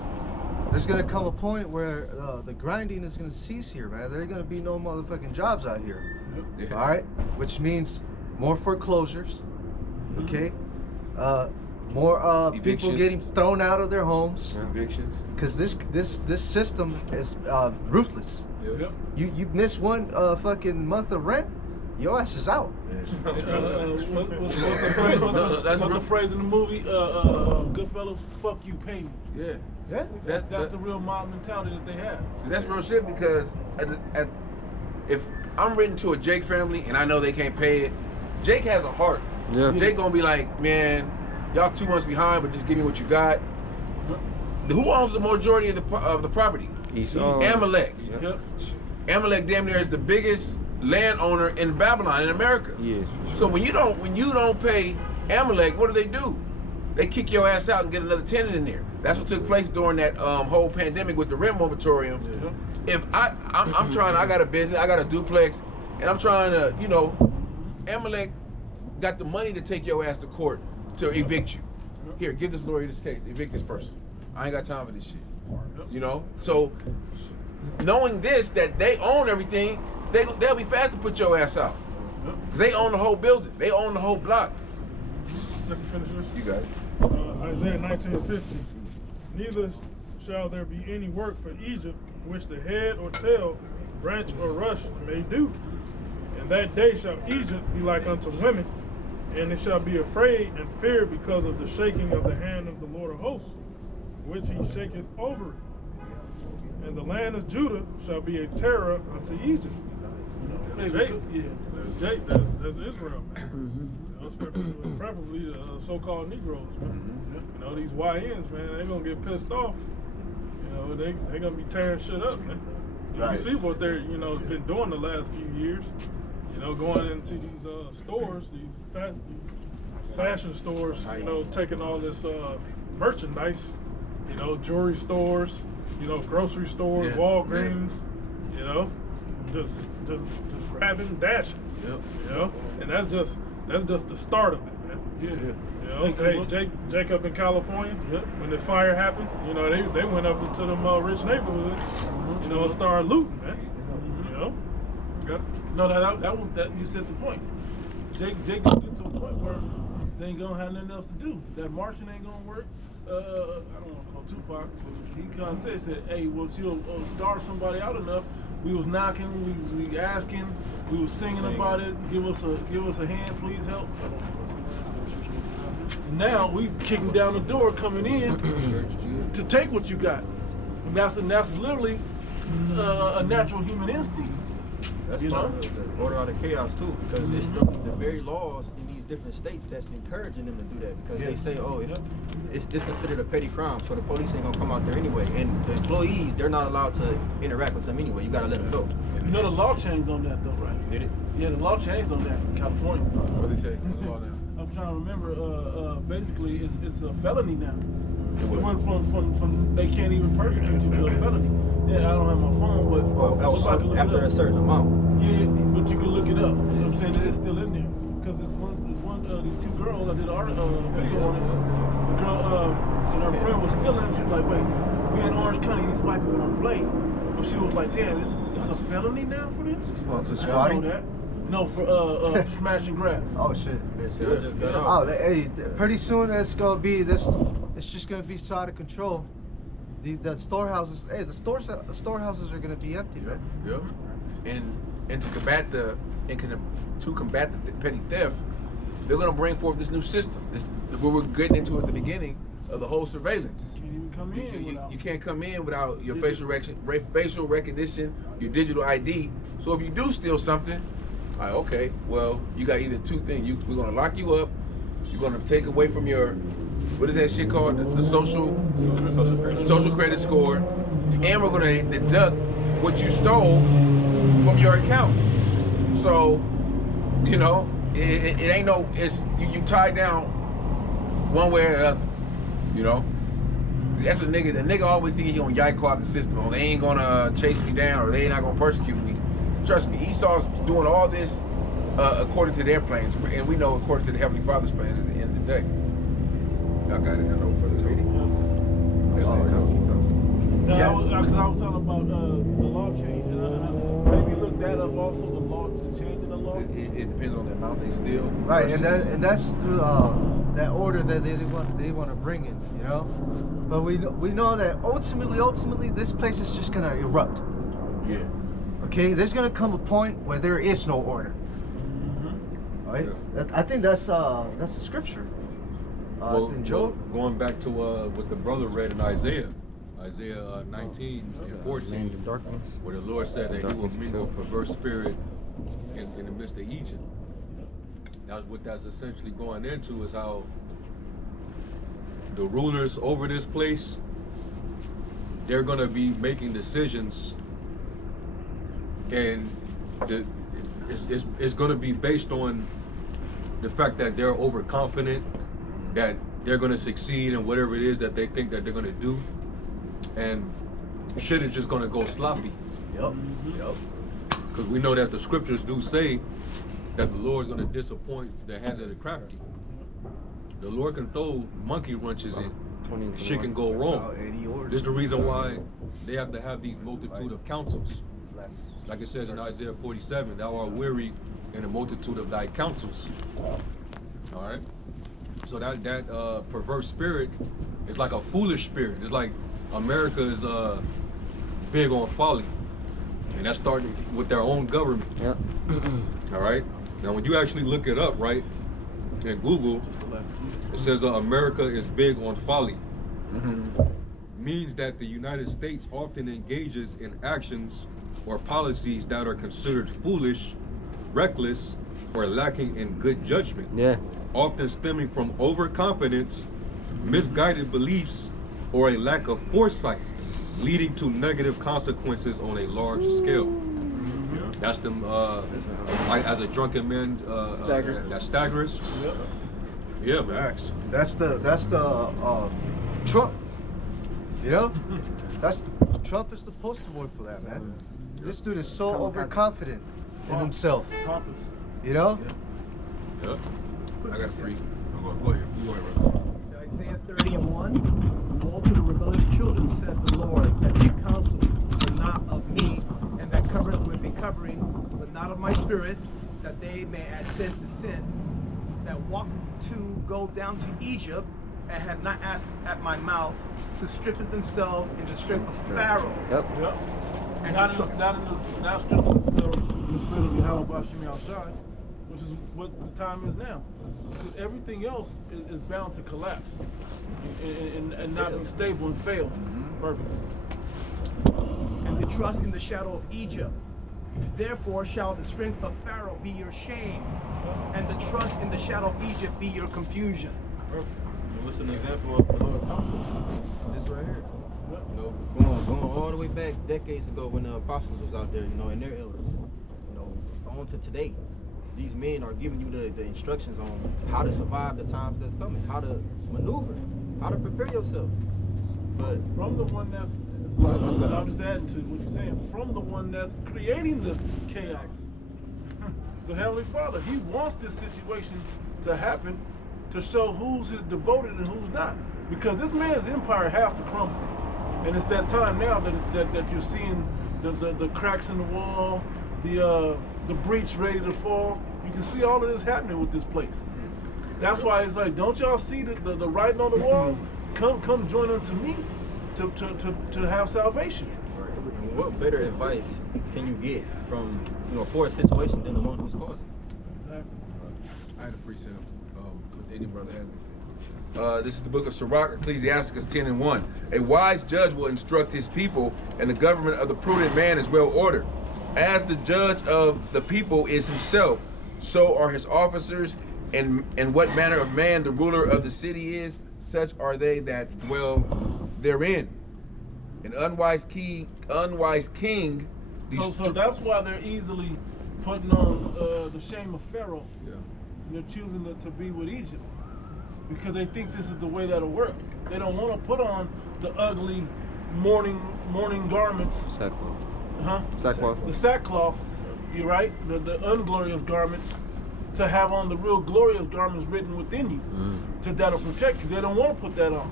there's gonna come a point where the grinding is gonna cease here, man. There ain't gonna be no motherfucking jobs out here. Yeah. All right, which means more foreclosures. Okay. More people getting thrown out of their homes. Evictions. Because this system is ruthless. Yep. You miss one fucking month of rent, your ass is out. What's the phrase in the movie? Goodfellas, fuck you, pay me. Yeah. Yeah. That's the real mob mentality that they have. That's real shit, because if I'm written to a Jake family and I know they can't pay it, Jake has a heart. Yeah. Jake gonna be like, man, y'all 2 months behind, but just give me what you got. Who owns the majority of the property? Amalek. Yep. Amalek damn near is the biggest landowner in Babylon, in America. Yes. So when you don't pay Amalek, what do? They kick your ass out and get another tenant in there. That's what took place during that whole pandemic with the rent moratorium. Yeah. If I'm trying, I got a business, I got a duplex, and I'm trying to, you know, Amalek got the money to take your ass to court to evict you. Here, give this lawyer this case, evict this person. I ain't got time for this shit. You know? So knowing this, that they own everything, they'll be fast to put your ass out. Because they own the whole building. They own the whole block. Let me finish this. You got it. Isaiah 19:50. Neither shall there be any work for Egypt, which the head or tail, branch or rush may do. And that day shall Egypt be like unto women, and it shall be afraid and fear because of the shaking of the hand of the Lord of hosts, which he shaketh over it. And the land of Judah shall be a terror unto Egypt. Jake, that's Israel, man. You know, preferably the so-called Negroes, man. You know, these YNs, man, they're gonna get pissed off. You know, they gonna be tearing shit up, man. You see what they're, you know, been doing the last few years. You know, going into these stores, these fashion stores, you know, taking all this merchandise, you know, jewelry stores, you know, grocery stores, Walgreens, you know, just grabbing and dashing. Yep. You know, and that's just the start of it, man. Yeah. You know, hey, Jacob in California, when the fire happened, you know, they went up into them rich neighborhoods, you know, and started looting, man. You know. Yep. No, that you said the point. Jake got to a point where they ain't gonna have nothing else to do. That marching ain't gonna work. I don't want to call Tupac, but he kind of said, hey, once you starve somebody out enough, we was knocking, we asking, we was singing about it. Give us a hand, please help. Now we kicking down the door, coming in to take what you got. And that's literally a natural human instinct. That's you part know? of the order out of chaos too, because it's the very laws in these different states that's encouraging them to do that, because they say, oh, it's considered a petty crime, so the police ain't gonna come out there anyway, and the employees, they're not allowed to interact with them anyway. You gotta let them go. You know the law changed on that though, right? Did it? Yeah, the law changed on that in California. What they say? What's the law now? I'm trying to remember. Basically, it's a felony now. It went from they can't even persecute you to a felony. Yeah, I don't have my phone, but Well, that was after a certain amount. Yeah, but you can look it up. You know what I'm saying? It's still in there because it's one these two girls. I did an video on it. The girl and her friend was still in. She was like, "Wait, we in Orange County. These white people don't play." But she was like, "Damn, it's a felony now for this." For I don't know that. No, for smash and grab. Oh shit. Just got out. Oh, hey, pretty soon it's gonna be this. It's just gonna be so out of control. The storehouses. Hey, the storehouses are gonna be empty, man. Yep. And to combat the petty theft, they're gonna bring forth this new system. This where we're getting into at the beginning of the whole surveillance. Can't even come in. You can't come in without your facial recognition, your digital ID. So if you do steal something, like, okay, well, you got either two things. We're gonna lock you up. You're gonna take away from your, what is that shit called? The social credit score, and we're gonna deduct what you stole from your account. So, you know, it ain't no. It's you tied down one way or the other. You know, that's a nigga. The nigga always think he gonna yike the system. Oh, they ain't gonna chase me down, or they ain't not gonna persecute me. Trust me, Esau's doing all this according to their plans, and we know according to the Heavenly Father's plans at the end of the day. Y'all got it, I know, brother's reading. That's it. No, because I was talking about the law change, and maybe look that up also, the change in the law. It depends on the amount they steal. Right, and that's through that order that they want to bring in, you know. But we know that ultimately this place is just gonna erupt. Yeah. Okay, there's gonna come a point where there is no order. Right? I think that's the scripture. In Job. Going back to what the brother read in Isaiah 19 and 14, where the Lord said that He will mingle a perverse spirit in the midst of Egypt. That's what that's essentially going into, is how the rulers over this place, they're going to be making decisions, and it's going to be based on the fact that they're overconfident that they're going to succeed in whatever it is that they think that they're going to do, and shit is just going to go sloppy. Yep. Because we know that the scriptures do say that the Lord's going to disappoint the hands of the crafty. The Lord can throw monkey wrenches in. Shit can go wrong. This is the reason why they have to have these multitude of counsels. Like it says in Isaiah 47, thou art weary in a multitude of thy counsels. All right? So that perverse spirit is like a foolish spirit. It's like America is big on folly. And that's starting with their own government. Yep. All right? Now, when you actually look it up, right, in Google, it says America is big on folly. Means that the United States often engages in actions or policies that are considered foolish, reckless, or lacking in good judgment. Yeah. Often stemming from overconfidence, misguided beliefs, or a lack of foresight. leading to negative consequences on a large scale. That's them, like as a drunken man that staggers. Yeah, man. Facts. That's the Trump. You know, Trump is the poster boy for that, man. This dude is so overconfident in himself. Pompous. You know? Yeah. I got 3. Go ahead. You go ahead, brother. Isaiah 30:1. Woe to the rebellious children, said the Lord, that take counsel, but not of me, and that covereth with me covering, but not of my spirit, that they may add sin to sin, that walk to go down to Egypt, and have not asked at my mouth to strip themselves in the strength of Pharaoh. Yep. Yep. And Not to stripping themselves in the spirit of Yahweh Bashim Al-Shai, which is what the time is now. Because everything else is bound to collapse and not be stable and fail. Perfect. and to trust in the shadow of Egypt. Therefore shall the strength of Pharaoh be your shame, and the trust in the shadow of Egypt be your confusion. Perfect. And what's an example of the Lord's counsel? This right here. You know, going all the way back decades ago when the apostles was out there, you know, and their elders. You know, on to today. These men are giving you the instructions on how to survive the times that's coming, how to maneuver, how to prepare yourself. But From the one that's, it's like, I'm just adding to what you're saying, from the one that's creating the chaos, the Heavenly Father, He wants this situation to happen to show who's His devoted and who's not. Because this man's empire has to crumble. And it's that time now that you're seeing the cracks in the wall, the breach ready to fall. You can see all of this happening with this place. That's why it's like, don't y'all see the writing on the wall? Come join unto me to have salvation. and what better advice can you get from, you know, for a situation than the one who's causing it? Exactly. I had a precept. If any brother had anything. This is the book of Sirach, Ecclesiasticus 10:1. A wise judge will instruct his people, and the government of the prudent man is well ordered. As the judge of the people is himself, so are his officers, and what manner of man the ruler of the city is, such are they that dwell therein. An unwise king So that's why they're easily putting on the shame of Pharaoh. Yeah. And they're choosing to be with Egypt because they think this is the way that'll work. They don't want to put on the ugly mourning garments. Sackcloth. Huh? Sackcloth. The sackcloth, you're right, the unglorious garments, to have on the real glorious garments written within you, that'll protect you. They don't want to put that on,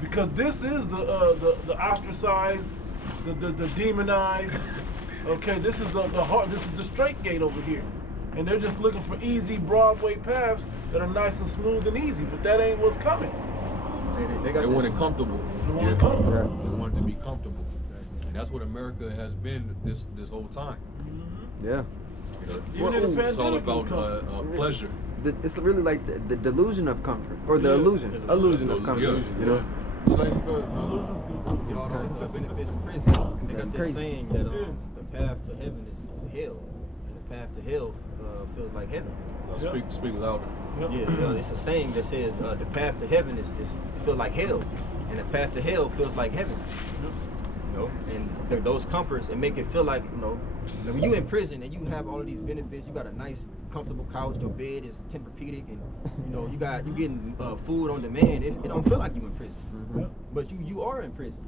because this is the ostracized, the demonized. Okay, this is the heart. This is the straight gate over here, and they're just looking for easy Broadway paths that are nice and smooth and easy. But that ain't what's coming. They want it comfortable. They want it comfortable. They want it to be comfortable. And that's what America has been this whole time. Yeah. You know, Even in the it's all pandemic, it was about comfortable. pleasure. It's really like the delusion of comfort, or the illusion of comfort. Yeah. You know. It's like Delusion's good too. get all those benefits in prison. They got Crazy. this saying that the path to heaven is hell, and the path to hell feels like heaven. Speak louder. Yeah, it's a saying that says the path to heaven is feel like hell, and the path to hell feels like heaven. You know, and those comforts and make it feel like, you know, when you in prison and you have all of these benefits, you got a nice, comfortable couch, your bed is Tempur-Pedic, and you know you getting food on demand. It don't feel like you in prison, but you are in prison.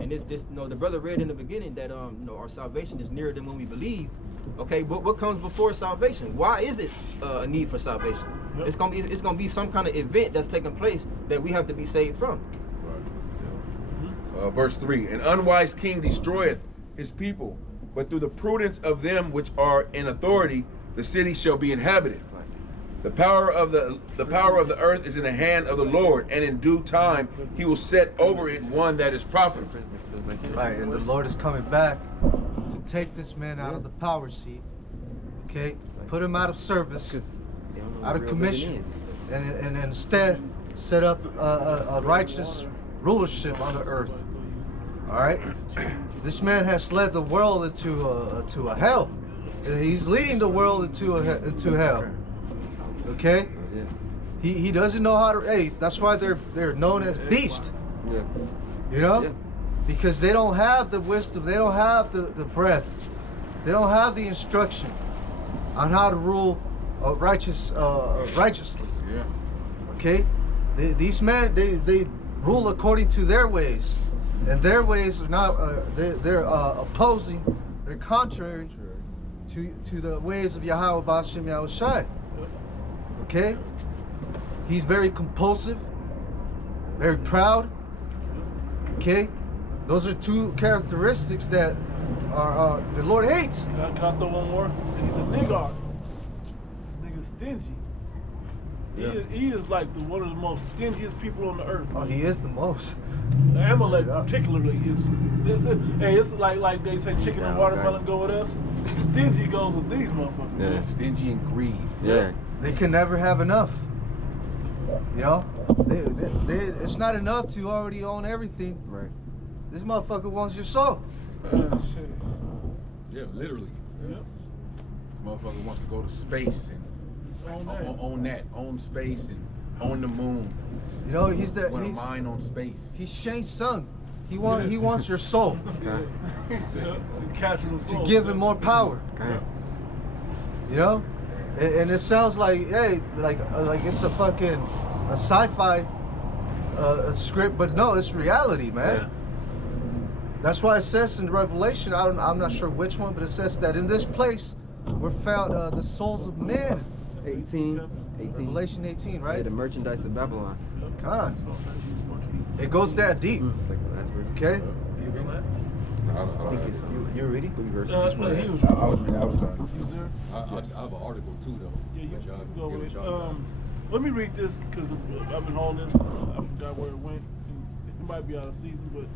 And this you know, the brother read in the beginning that you know, our salvation is nearer than when we believed. Okay, but what comes before salvation? Why is it a need for salvation? It's gonna be some kind of event that's taking place that we have to be saved from. Verse 3, an unwise king destroyeth his people, but through the prudence of them which are in authority, the city shall be inhabited. The power of the earth is in the hand of the Lord, and in due time he will set over it one that is profitable. Right, and the Lord is coming back to take this man out of the power seat, okay? Put him out of service, out of commission, and instead set up a righteous rulership on the earth. All right, this man has led the world into a hell. He's leading the world into hell. Okay, he doesn't know how to. Hey, that's why they're known as beasts. Yeah. You know, Yeah. because they don't have the wisdom, they don't have the breath, they don't have the instruction on how to rule righteously. Yeah. Okay, these men they rule according to their ways, and their ways are not. They're opposing. They're contrary to the ways of Yahweh B'Shem Yahushai. Okay, he's very compulsive, very proud. Okay, those are two characteristics that are the Lord hates. Can I throw one more? He's a niggard. This nigga's stingy. He is like one of the most stingiest people on the earth. Oh, he is the most. Amalek particularly is. It's like they say, chicken and watermelon go with us. Stingy goes with these motherfuckers. Yeah. Stingy and greed. Yeah. They can never have enough. You know, it's not enough to already own everything. Right. This motherfucker wants your soul. Shit. Yeah, literally. Yep. Motherfucker wants to go to space and own space and own the moon. You know, he's Want a mind on space. He's Shane Tsung. He wants your soul Catching the to soul. give him more power. Okay. You know, and it sounds like like it's a fucking sci-fi script, but no, it's reality, man. Yeah. That's why it says in Revelation, I'm not sure which one, but it says that in this place were found the souls of men. 18. Revelation 18, Yeah, right? the merchandise of Babylon. God, it goes that deep. It's like the last verse. Okay, I think it's you ready? He was. I was done. He was there. I have an article too, though. Yeah, you But y'all go give with it it. y'all. Let me read this because I've been holding this. I forgot where it went. It might be out of season, but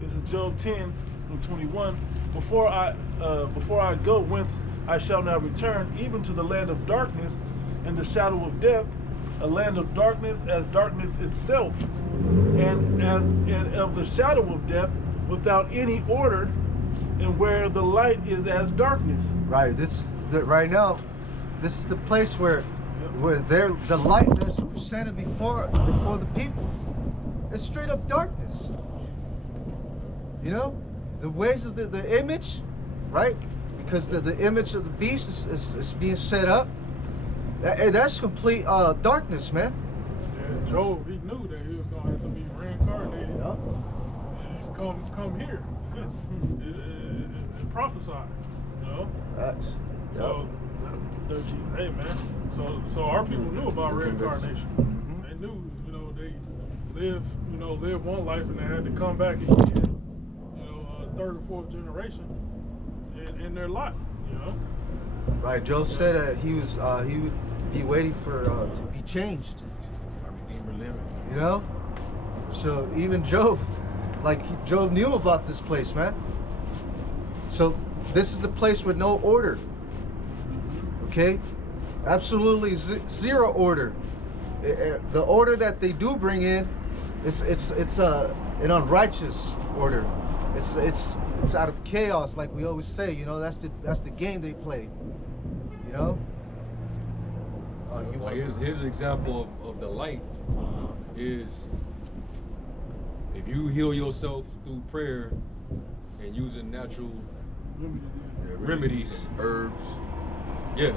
this is Job 10 and 21. Before I go whence I shall not return, even to the land of darkness and the shadow of death, a land of darkness as darkness itself, and of the shadow of death, without any order, and where the light is as darkness. Right. Right now, this is the place where the light that's presented before the people. It's straight up darkness. You know, the ways of the image, right? Because the image of the beast is being set up. That's complete darkness, man. Yeah, Job, he knew that he was gonna have to be reincarnated. Yeah. And come here. And prophesy. You know? That's, So, 13, hey man. So our people knew about reincarnation. Mhm. They knew, they live one life and they had to come back again, third or fourth generation in their life, you know. right. Job said that he would be waiting for to be changed. You know, so even Job, Job knew about this place, man. So this is the place with no order. Okay, absolutely zero order. The order that they do bring in, it's an unrighteous order. It's out of chaos, like we always say. You know, that's the game they play. You know. His example of the light is if you heal yourself through prayer and using natural remedies, herbs. yeah,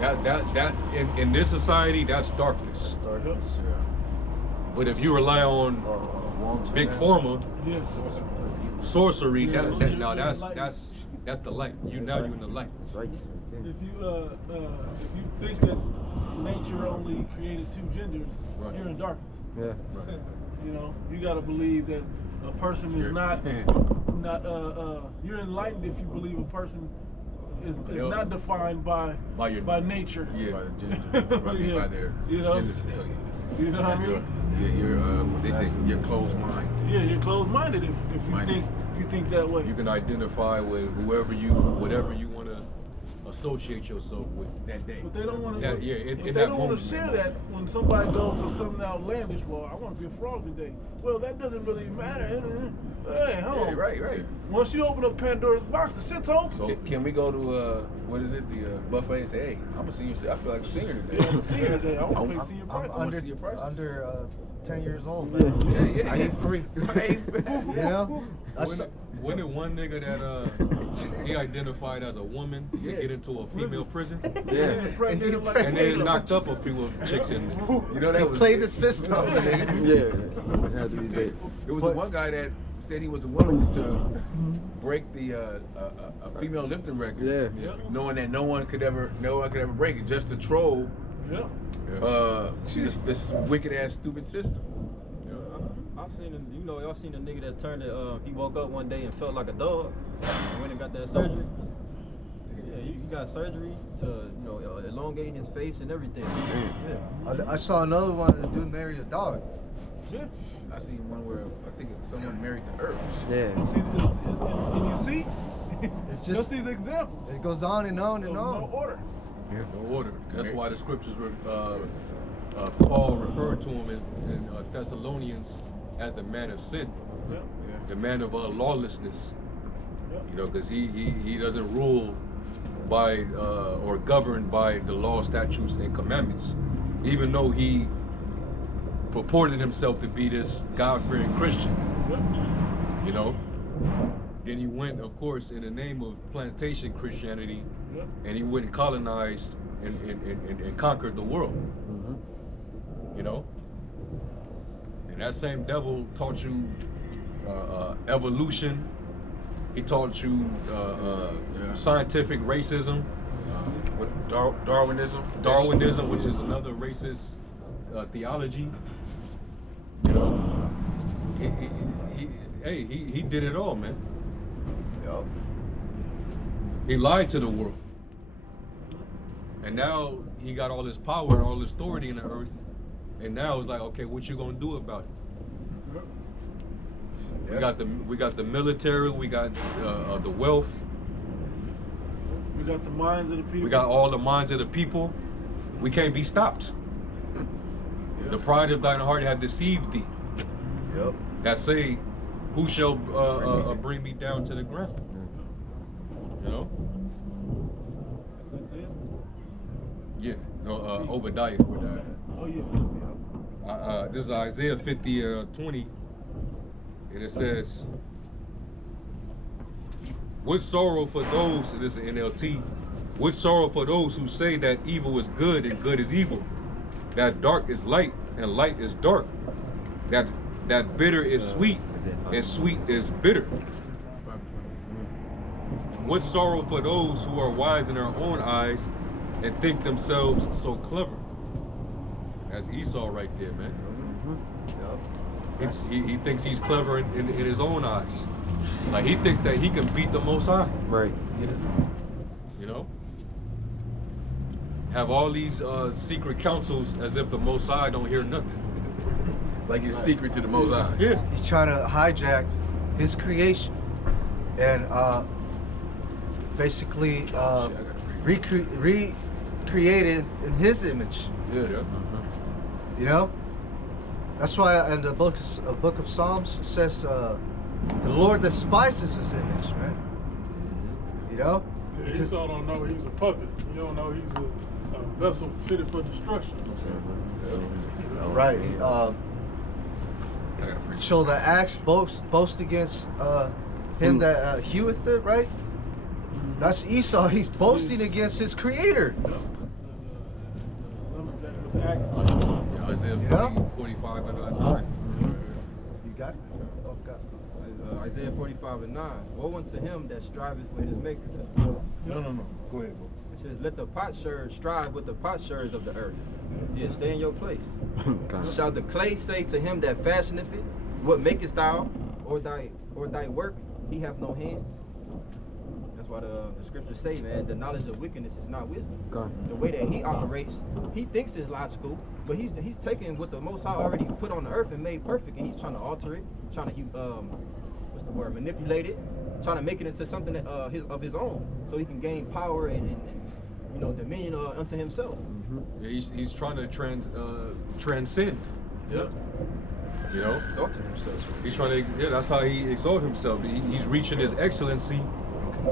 that in this society that's darkness. Darkness. But if you rely on big pharma, Yes. sorcery, that's the light. You're in the light. Right. If you think that nature only created two genders, Right. you're in darkness. Yeah. Right. You know, you got to believe that a person is not you're enlightened if you believe a person is not defined by nature. Yeah. By the gender, Yeah. by their You know? genders. Hell yeah. You know what I mean? You're what they say, you're closed mind. Yeah, you're closed-minded if you Minded. think that way. You can identify with whatever you want to associate yourself with that day. But they don't want to. That, yeah, But in they that don't want moment, to share man. that when somebody goes to something outlandish. Well, I want to be a frog today. Well, that doesn't really matter. Hey, hold on. Yeah, right. Once you open up Pandora's box, the shit's open. So Can we go to what is it, the buffet, and say, hey, I'm a senior. I feel like a senior today. I'm a senior today. I want to pay senior price. I'm wanna under see your prices. under 10 years old, man. Yeah. I eat free. You know? when did one nigga that he identified as a woman to get into a female prison, Yeah. and then knocked up a few chicks in there? You know that He was played the system. Yeah. It had to be Jay. It was the one guy that said he was a woman to break the a female lifting record. Yeah. Knowing that no one could ever break it, just to troll Yeah. this wicked ass stupid system. I've seen him, you know, y'all seen a nigga that turned it, he woke up one day and felt like a dog and went and got that surgery. Yeah, he got surgery to, you know, elongating his face and everything. Yeah. I saw another one, the dude married a dog. Yeah. I seen one where I think someone married the earth. Yeah. And see, and you see, It's just just, these examples. it goes on and on and No on. order. No order. That's why the scriptures were Paul referred to him in Thessalonians as the man of sin, Yeah. the man of lawlessness. Yeah. You know, because he doesn't rule by or govern by the law, statutes, and commandments, even though he purported himself to be this God-fearing Christian. Yeah. You know, then he went, of course, in the name of plantation Christianity, Yeah. and he went and colonized and conquered the world. You know, and that same devil taught you evolution. He taught you scientific racism, With Darwinism. Darwinism, which is another racist theology. You know, he did it all, man. Yup. He lied to the world, and now he got all this power and all this authority in the earth. And now it's like, okay, what you gonna do about it? We got the military, we got the wealth, We got the minds of the people. we got all the minds of the people. We can't be stopped. The pride of thine heart had deceived thee. Yep. That say, who shall bring me down to the ground? You know? That's it. Yeah. No, Obadiah. Oh yeah. This is Isaiah 50:20, and it says, "What sorrow for those," this is NLT, "what sorrow for those who say that evil is good and good is evil, that dark is light and light is dark, that bitter is sweet and sweet is bitter. What sorrow for those who are wise in their own eyes and think themselves so clever." That's Esau right there, man. He thinks he's clever in his own eyes. Like he thinks that he can beat the Most High. Right. You know? Have all these secret councils as if the Most High don't hear nothing. Like it's secret to the Most High. Yeah. He's trying to hijack his creation and basically recreate it in his image. Yeah. You know, that's why in the book of Psalms it says the Lord despises his image, man. You know, Yeah, Esau don't know he's a puppet. You don't know he's a vessel fitted for destruction. right? So the axe boast against him that heweth it, right? That's Esau. He's boasting against his creator. Yeah, Isaiah 40, Yeah. 45 and 9. You got it? Oh, God. Isaiah 45:9. Woe unto him that striveth with his maker. No. Go ahead, bro. It says, let the potsherds strive with the potsherds of the earth. Yeah, stay in your place. Shall the clay say to him that fashioneth it, what makest thou? Or thy work, he hath no hands. That's why the scriptures say, man, the knowledge of wickedness is not wisdom. Okay. The way that he operates, he thinks it's logical, but he's taking what the Most High already put on the earth and made perfect, and he's trying to alter it, trying to what's the word, manipulate it, trying to make it into something that, of his own, so he can gain power and dominion unto himself. Yeah, he's trying to transcend. Yep. You know, Exalting himself. he's trying to. Yeah, that's how he exalts himself. He's reaching his excellency.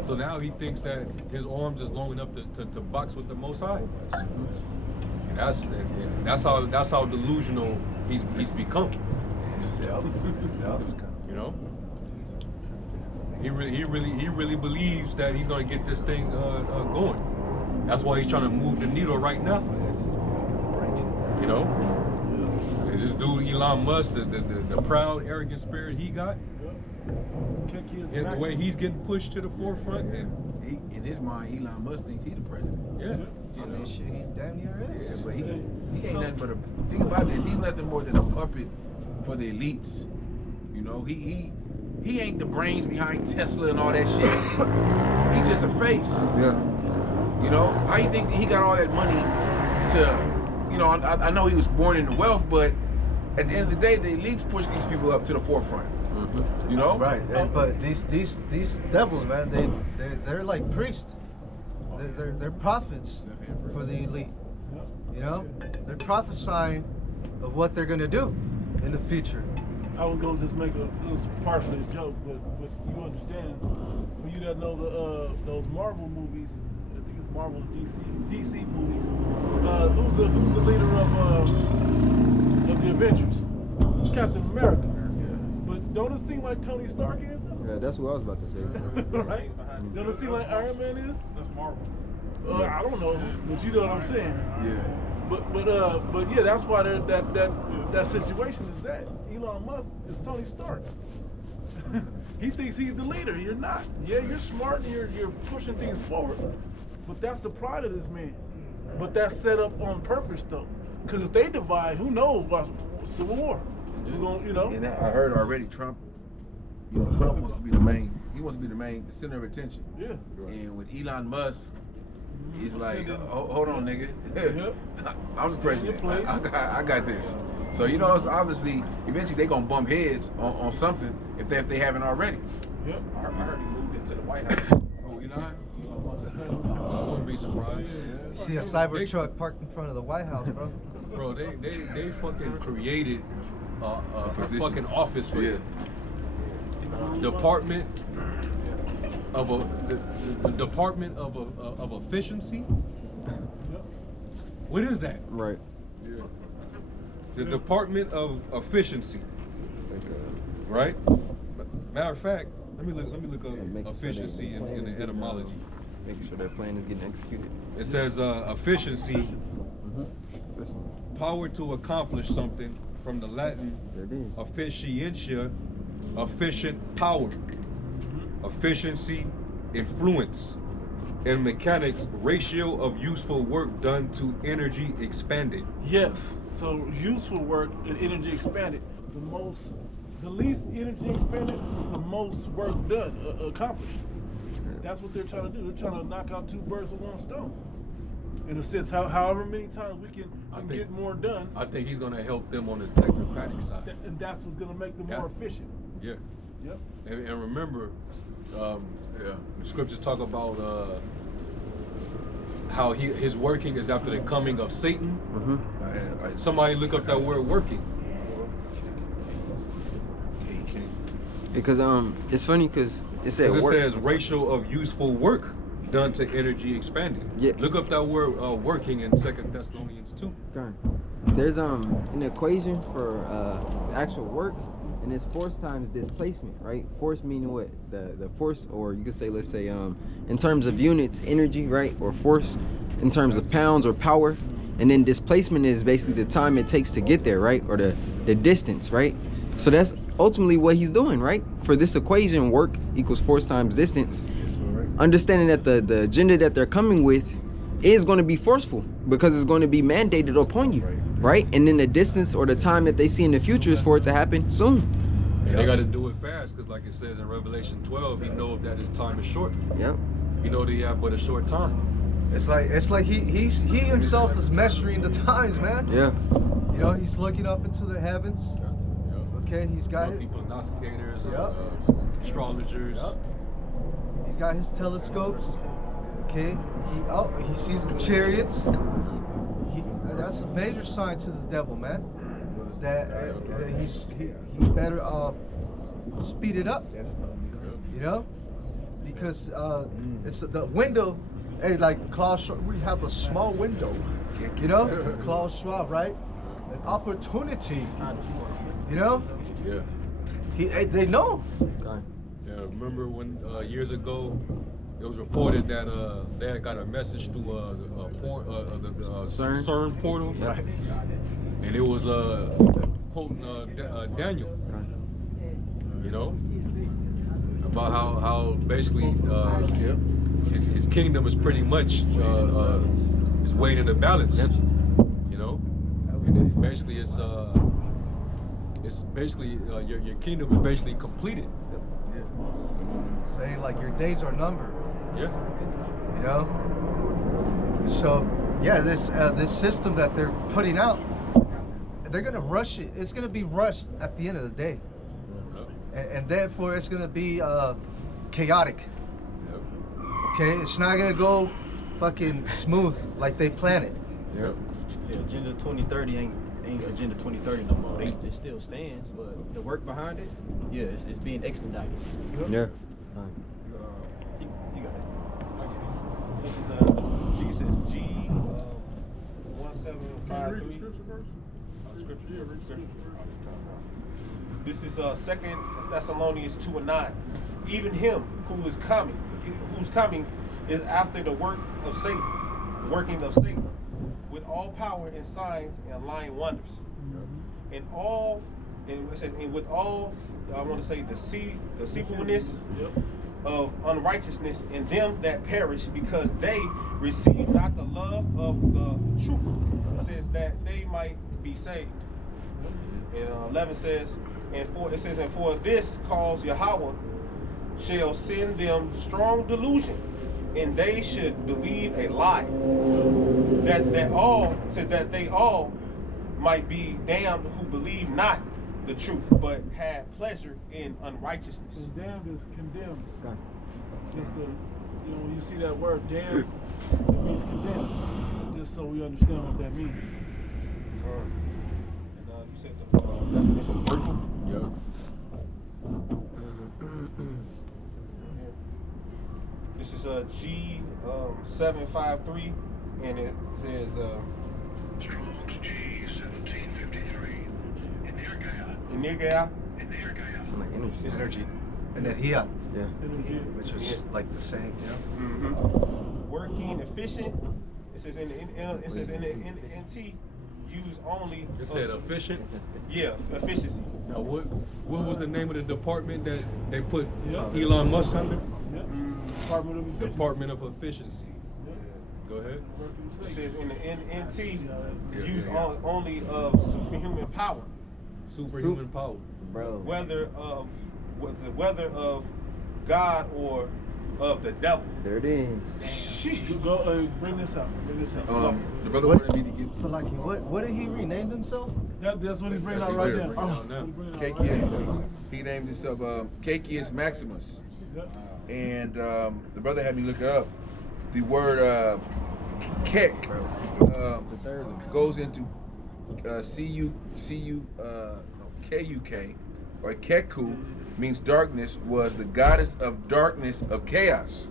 So now he thinks that his arms is long enough to box with the Most High. And that's how delusional he's become. You know, he really believes that he's gonna get this thing going. That's why he's trying to move the needle right now. You know, and this dude Elon Musk, the proud, arrogant spirit he got, and the way he's getting pushed to the forefront, and In his mind, Elon Musk thinks he's the president. yeah. I mean, shit, he damn near is. Yeah, but he ain't nothing but a. Think about this. He's nothing more than a puppet for the elites. You know, he ain't the brains behind Tesla and all that shit. He's just a face. Yeah. You know, how you think he got all that money to? You know, I know he was born into wealth, but at the end of the day, the elites push these people up to the forefront. You know, Right, but these devils, man, they're like priests. They're prophets for the elite. You know, they're prophesying of what they're gonna do in the future. I was gonna just make this partially a joke, but you understand. For you that know those Marvel movies, I think it's Marvel DC movies. Who's the leader of the Avengers? It's Captain America. But don't it seem like Tony Stark is though? Yeah, that's what I was about to say. Right? Don't it seem like Iron Man is? That's Marvel. I don't know, but you know what I'm saying. Yeah. But yeah, that's why that situation is that Elon Musk is Tony Stark. He thinks he's the leader. You're not. Yeah, you're smart and you're pushing things forward. But that's the pride of this man. But that's set up on purpose though. Because if they divide, who knows what civil war? We're gonna, you know. And I heard already Trump. You know, Trump wants to be the main. He wants to be the center of attention. Yeah. And with Elon Musk, he's like, Sending- hold on, nigga. Yep. I'm the president. Stay in your place. I got this. So you know, it's obviously eventually they gonna bump heads on something if they haven't already. Yep. I heard he moved into the White House. Oh, Elon. I wouldn't be surprised. You see a Cybertruck parked in front of the White House, bro. Bro, they fucking created a position. fucking office for Yeah. Department of the Department of Efficiency. What is that? Right. The Department of Efficiency, right? Matter of fact, let me look making up sure efficiency that in plan is the getting, etymology. Making sure that plan is getting executed. It says efficiency, power to accomplish something, from the Latin There it is. efficientia, efficient power, efficiency, influence. In mechanics, ratio of useful work done to energy expanded. Yes. So useful work and energy expanded. The least energy expended, the most work done, accomplished. That's what they're trying to do. They're trying to knock out two birds with one stone. In a sense, however many times we can get more done, I think he's gonna help them on the technocratic side. and that's what's going to make them more efficient. Yeah. Yep. And remember, the scriptures talk about how his working is after the coming of Satan. Somebody look up that word working. Because it's funny because it said Because it work. says ratio of useful work done to energy expanded. Yeah. Look up that word working in 2 Thessalonians 2. Okay. There's an equation for actual work, and it's force times displacement, right? Force meaning what? The force, or you could say, let's say, in terms of units, energy, right? Or force in terms of pounds or power. And then displacement is basically the time it takes to get there, right? Or the distance, right? So that's ultimately what he's doing, right? For this equation, work equals force times distance. Understanding that the agenda that they're coming with is going to be forceful because it's going to be mandated upon you, right? And then the distance or the time that they see in the future is for it to happen soon. And they got to do it fast because, like it says in Revelation 12, he knows that his time is short. Yep. He know that he have but a short time. It's like he himself is measuring the times, man. Yeah. You know, he's looking up into the heavens. Okay, he's got it. People, prognosticators, Yep. astrologers. Yep. He's got his telescopes. Okay, he sees the chariots. That's a major sign to the devil, man. That he better speed it up. You know, because it's the window. Hey, like Klaus Schwab, we have a small window. You know, Klaus Schwab, right? An opportunity. You know. Yeah. They know. Yeah. Remember when years ago? It was reported that they had got a message through the CERN portal, Right. and it was quoting Daniel, you know, about how basically his kingdom is pretty much is weighed in the balance, you know, and basically it's basically your kingdom is basically completed. Saying like your days are numbered. Yeah. You know. So yeah, this system that they're putting out, they're gonna rush it. It's gonna be rushed at the end of the day, and therefore it's gonna be chaotic. Okay, it's not gonna go fucking smooth like they planned it. Yep. Yeah, Agenda 2030 ain't Agenda 2030 no more. It still stands, but the work behind it, yeah, it's being expedited. Yeah. You got it. This is G 1753. Scripture. This is 2 Thessalonians 2:9. Even him who's coming is after the work of Satan, working of Satan, with all power and signs and lying wonders, and with all I want to say deceitfulness of unrighteousness in them that perish, because they receive not the love of the truth. It says that they might be saved. And 11 says, and for this cause Yahweh shall send them strong delusion, and they should believe a lie, that they all might be damned who believe not the truth, but had pleasure in unrighteousness. And damned is condemned. Just when you see that word damned, it means condemned. Just so we understand what that means. And you said the definition of working? Yep. This is G 753, and it says Strong's G 1753. Energia. It's energy. Energia. Yeah. Which is like the same. Working efficient. It says in the NT use only. It said efficient. Yeah, efficiency. Now what was the name of the department that they put Elon Musk under? Department of Efficiency. Department of Efficiency. Go ahead. It says in the NT use only of superhuman power. Superhuman power. Bro. Whether of God or of the devil. There it is. Go bring this out. The brother wanted me to get So like, what did he rename himself? That's what he's bringing out right now. Caecius. He named himself Caecius Maximus. And the brother had me look it up. The word kek goes into K-U-K, or Keku, means darkness, was the goddess of darkness of chaos.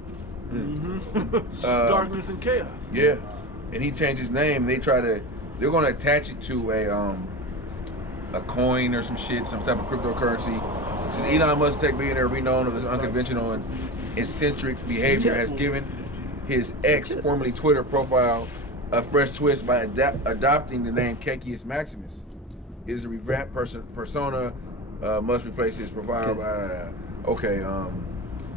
Darkness and chaos. Yeah. And he changed his name. They're going to attach it to a coin or some shit, some type of cryptocurrency. Since Elon Musk, tech billionaire, renowned of his unconventional and eccentric behavior, has given his ex, formerly Twitter profile, a fresh twist by adopting the name Caecius Maximus. It is a revamped persona, must replace his profile.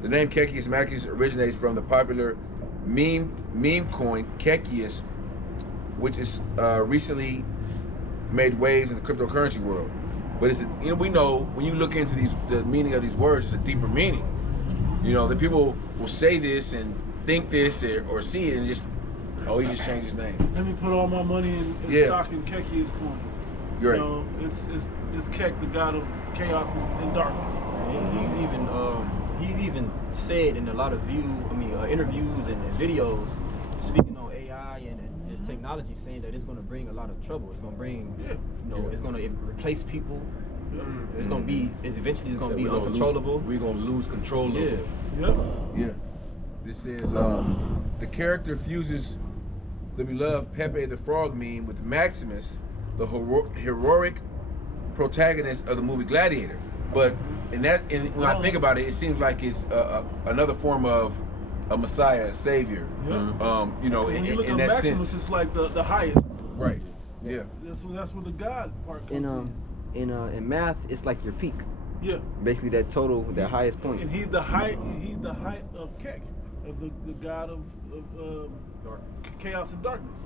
The name Caecius Maximus originates from the popular meme coin Caecius, which is recently made waves in the cryptocurrency world. But we know when you look into the meaning of these words, it's a deeper meaning. The people will say this and think this or see it and just, he just changed his name. Let me put all my money in stock in Keki's coin. You're right. It's Kek, the god of chaos and darkness. He's even he's even said in a lot of interviews and videos, speaking on AI and this technology, saying that it's going to bring a lot of trouble. It's going to bring, it's going to replace people. It's going to be, eventually going to be uncontrollable. We're going to lose control of it. Yeah. This is the character fuses the beloved Pepe the Frog meme with Maximus, the heroic protagonist of the movie Gladiator. But when I think about it, it seems like it's another form of a Messiah, a Savior. When you look at that Maximus, sense. it's like the highest. Right. Yeah. That's where the God part comes in math, it's like your peak. Yeah. Basically, that total, that highest point. And he's the height. He's the height of Kek, of the God of chaos and darkness.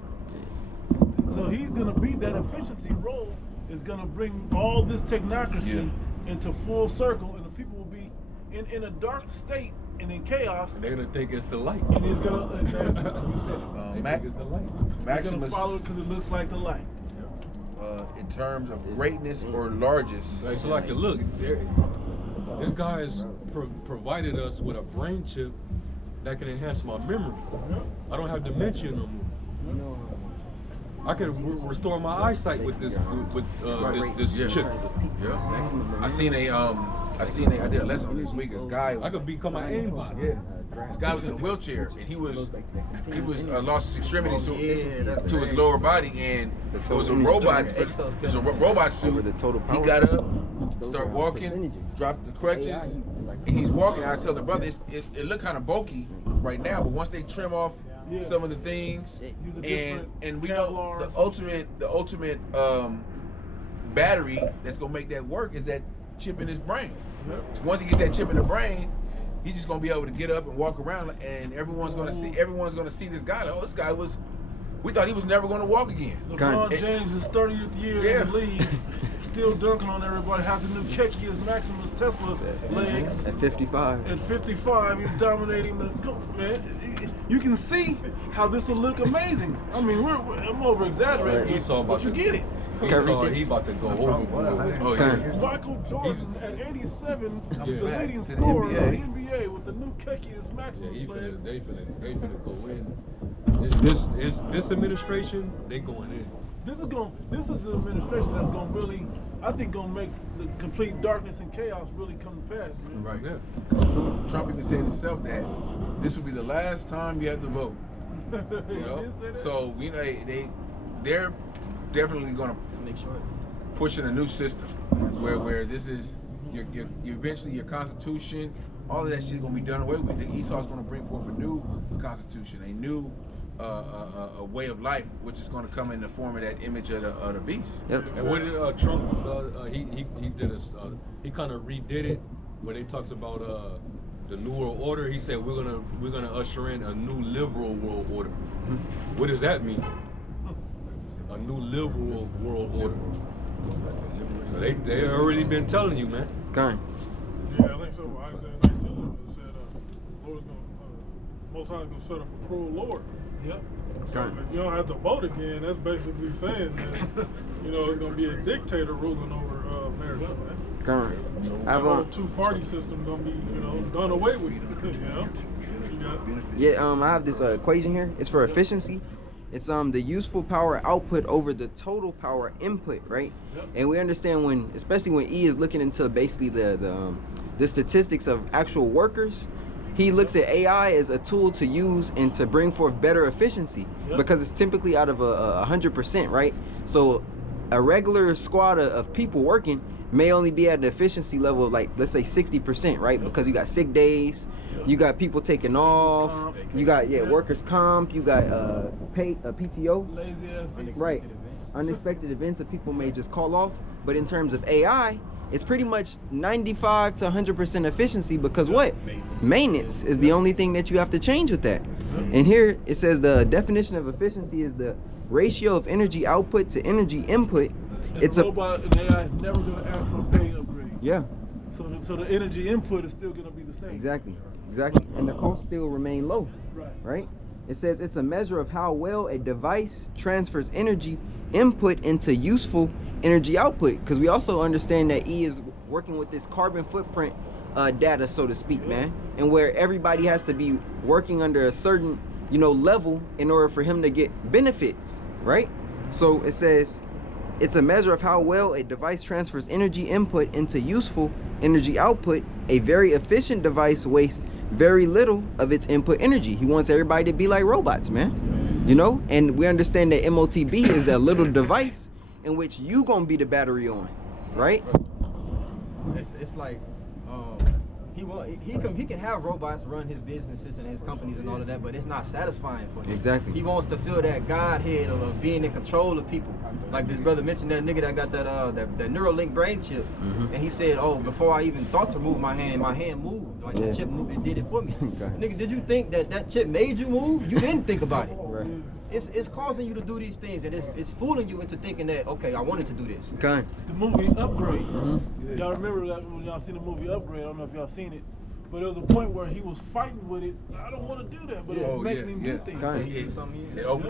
So he's gonna be that efficiency role. Is gonna bring all this technocracy into full circle, and the people will be in a dark state and in chaos. They're gonna think it's the light. And he's gonna. You said it. They think it's the light. He's gonna follow it because it looks like the light. In terms of greatness or largest. It's like, look, this guy has provided us with a brain chip that can enhance my memory. I don't have dementia no more. I can restore my eyesight with this this chip. Yeah. I did a lesson on this week. This guy I could become an aimbot. Yeah. This guy was in a wheelchair and he was lost his extremities to his lower body, and it was a robot suit. He got up, started walking, dropped the crutches, and he's walking. I tell the brother, it looked kind of bulky right now, but once they trim off some of the things, and we know the ultimate battery that's gonna make that work is that chip in his brain. So once he gets that chip in the brain, he's just gonna be able to get up and walk around, and everyone's gonna see this guy. Like, this guy we thought he was never gonna walk again. LeBron James, his 30th year in the league, still dunking on everybody. Has the new Kekius Maximus Tesla legs. At 55. At 55, he's dominating the man. You can see how this will look amazing. I mean, I'm over exaggerating, but you get it. He about to go over. Michael Jordan at 87, the leading scorer in the NBA with the new Kekius Maximus legs. They finna go in. This administration, they going in. This is the administration that's gonna really, I think, gonna make the complete darkness and chaos really come to pass, man. Right. Yeah. Trump even said himself that this will be the last time you have to vote. You know? So they're definitely gonna make sure pushing a new system where this is your eventually your constitution, all of that shit is gonna be done away with. The Esau's gonna bring forth a new constitution, a new a way of life, which is going to come in the form of that image of the beast. Yep. And what did Trump? He did he kind of redid it when they talked about the New World Order. He said we're gonna usher in a new liberal world order. What does that mean? A new liberal world order. They already been telling you, man. Gone. Yeah, I think so. Isaiah 19 said, Most High is going to set up a cruel Lord. Yep. So if you don't have to vote again, that's basically saying that, it's going to be a dictator ruling over America, man. Gone. The two-party system going to be, done away with, I have this equation here. It's for efficiency. It's the useful power output over the total power input, right? Yep. And we understand especially when E is looking into basically the statistics of actual workers, he looks at AI as a tool to use and to bring forth better efficiency, because it's typically out of 100%, right? So a regular squad of people working may only be at the efficiency level of, like, let's say 60%, right? Because you got sick days, you got people taking off, you got workers comp, you got PTO, lazy ass people. right? Unexpected events that people may just call off. But in terms of AI, it's pretty much 95 to 100% efficiency, because what? Maintenance is the only thing that you have to change with that. And here it says the definition of efficiency is the ratio of energy output to energy input. And it's robot and AI is never going to ask for a pay upgrade. Yeah. So the energy input is still going to be the same. Exactly. And the costs still remain low. Right? It says it's a measure of how well a device transfers energy input into useful energy output, because we also understand that E is working with this carbon footprint data, so to speak, man, and where everybody has to be working under a certain, level in order for him to get benefits, right? So it says it's a measure of how well a device transfers energy input into useful energy output. A very efficient device wastes very little of its input energy. He wants everybody to be like robots, man. And we understand that MOTB is a little device in which you gonna be the battery on, right? It's like he can have robots run his businesses and his companies and all of that, but it's not satisfying for him. Exactly. He wants to feel that godhead of being in control of people. Like this brother mentioned, that nigga that got that Neuralink brain chip, and he said, "Oh, before I even thought to move my hand moved. Like the chip moved, it did it for me." Nigga, did you think that chip made you move? You didn't think about it. Right. It's causing you to do these things, and it's fooling you into thinking that, okay, I wanted to do this. Okay. The movie Upgrade. Y'all remember that when y'all seen the movie Upgrade? I don't know if y'all seen it, but there was a point where he was fighting with it. I don't want to do that, but it was making him do things.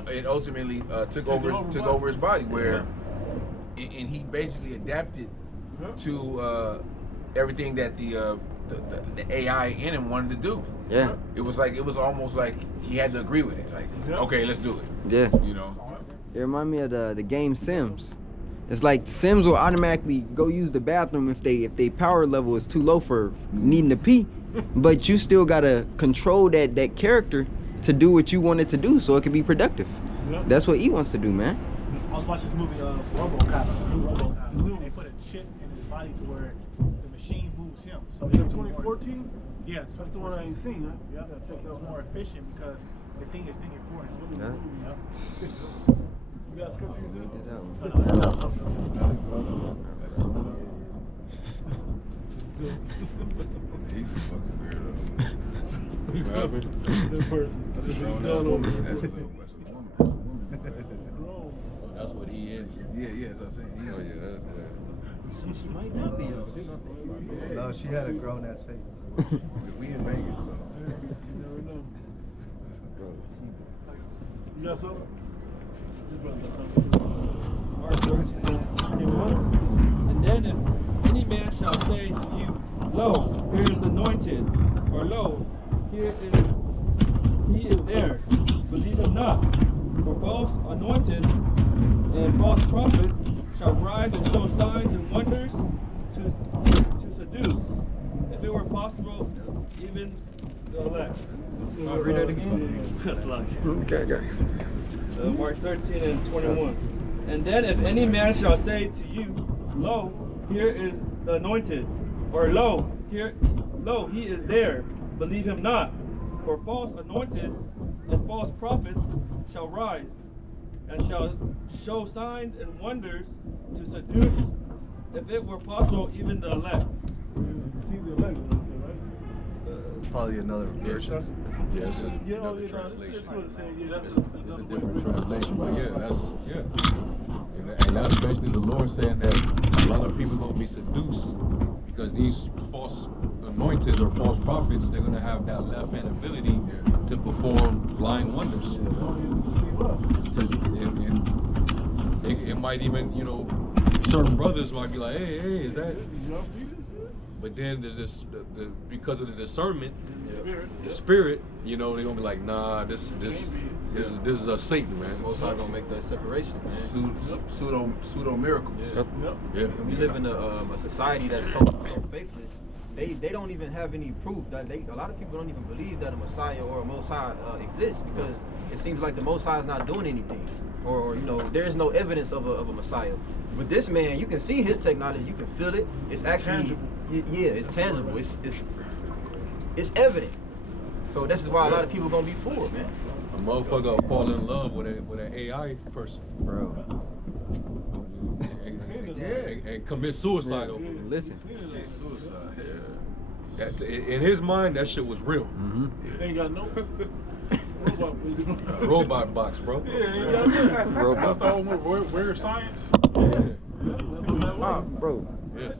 It ultimately took over his body, where and he basically adapted to everything that the AI in him wanted to do. Yeah. It was almost like he had to agree with it. Like, okay, let's do it. Yeah. It remind me of the game Sims. It's like Sims will automatically go use the bathroom if they power level is too low for needing to pee, but you still gotta control that character to do what you want it to do so it can be productive. That's what he wants to do, man. I was watching this movie RoboCop. And they put a chip in his body to where the machine moves him. So Is it 2014? Yeah, That's the one I ain't seen, huh? Yeah, so it was more efficient because the thing is thinking for him. You got scripture you said? He's a fucking weirdo. That person. Just done over. That's a woman. That's what he is. Yeah, that's what I'm saying. Oh yeah, She might not be though. No, she had a grown ass face. We in Vegas, so. You never know. You got something? Your brother got something. And then if any man shall say to you, Lo, here is the anointed, or Lo, here is he is there, believe him not. For false anointed and false prophets shall rise and show signs and wonders to seduce, if it were possible, even the elect. Read that again? That's like Okay. Mark 13 and 21. And then if any man shall say to you, Lo, here is the anointed, or Lo, he is there, believe him not. For false anointed and false prophets shall rise, and shall show signs and wonders to seduce, if it were possible, even the elect. See the elect, right? Probably another version. yeah, it's another translation. It's a different translation, but and that's basically the Lord saying that a lot of people gonna be seduced because these false anointed or false prophets, they're gonna have that left hand ability to perform lying wonders. And it might even, certain brothers might be like, hey, is that? Did y'all see this? But then there's this, because of the discernment, the spirit, they're gonna be like, nah, this is a Satan, man. Most High gonna make that separation, man. Pseudo miracles. Yeah. We live in a society that's so faithless. They don't even have any proof that a lot of people don't even believe that a Messiah or a Most High exists, because it seems like the Most High is not doing anything, or there is no evidence of a Messiah. But this man, you can see his technology, you can feel it. It's actually tangible. It's tangible. It's evident. So this is why a lot of people gonna be fooled, man. A motherfucker fall in love with an AI person, Bro. and commit suicide over it. Listen. Suicide. That, in his mind, that shit was real. They ain't got no robot. Robot box, bro. Yeah, ain't got that. That's the whole movie. Where science? Bro. Yeah.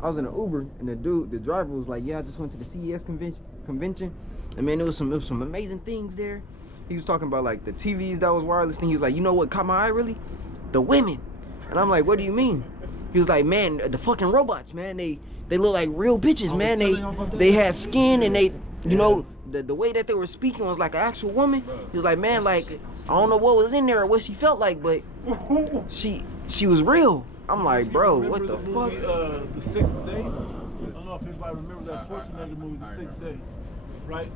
I was in an Uber and the driver was like, yeah, I just went to the CES convention, and man, there was some amazing things there. He was talking about like the TVs that was wireless, and he was like, you know what caught my eye really? The women. And I'm like, what do you mean? He was like, man, the fucking robots, man, they they look like real bitches, man. They had skin and they, you know, the way that they were speaking was like an actual woman. He was like, man, like I don't know what was in there or what she felt like, but she was real. I'm like, bro, what the fuck? The Sixth Day. I don't know if anybody remembers that Schwarzenegger movie, The Sixth Day, right?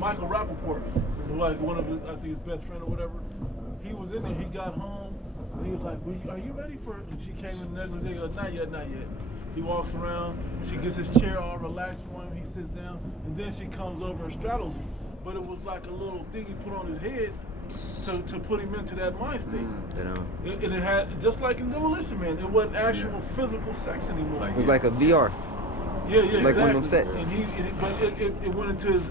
Michael Rappaport, like one of his, I think his best friend or whatever. He was in there. He got home. And he was like, "Are you ready for it?" And she came in the next day. Like, not yet, not yet. He walks around. She gets his chair all relaxed for him. He sits down, and then she comes over and straddles him. But it was like a little thing he put on his head to put him into that mind state. And it had, just like in Demolition Man, it wasn't actual physical sex anymore. It was like a VR. Yeah, like exactly. one of them sets. And it went into his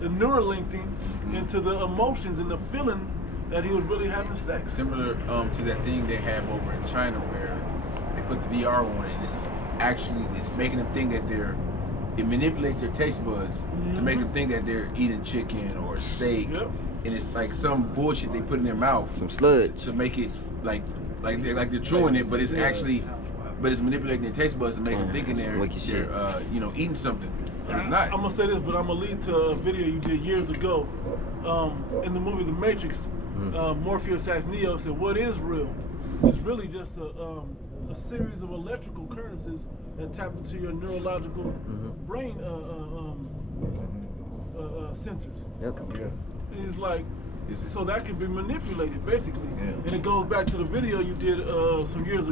neurolinking into the emotions and the feeling that he was really having sex. Similar to that thing they have over in China where they put the VR on and it's making them think that it manipulates their taste buds to make them think that they're eating chicken or steak. Yep. And it's like some bullshit they put in their mouth. Some sludge. To make it like they're chewing it, but it's actually, but it's manipulating their taste buds to make them thinking they're you know, eating something. But it's not. I'm gonna say this, but I'm gonna lead to a video you did years ago. In the movie The Matrix, Morpheus asked Neo, said, "What is real?" It's really just a series of electrical currencies that tap into your neurological brain sensors. Yep. And he's like, so that can be manipulated, basically. And it goes back to the video you did some years ago.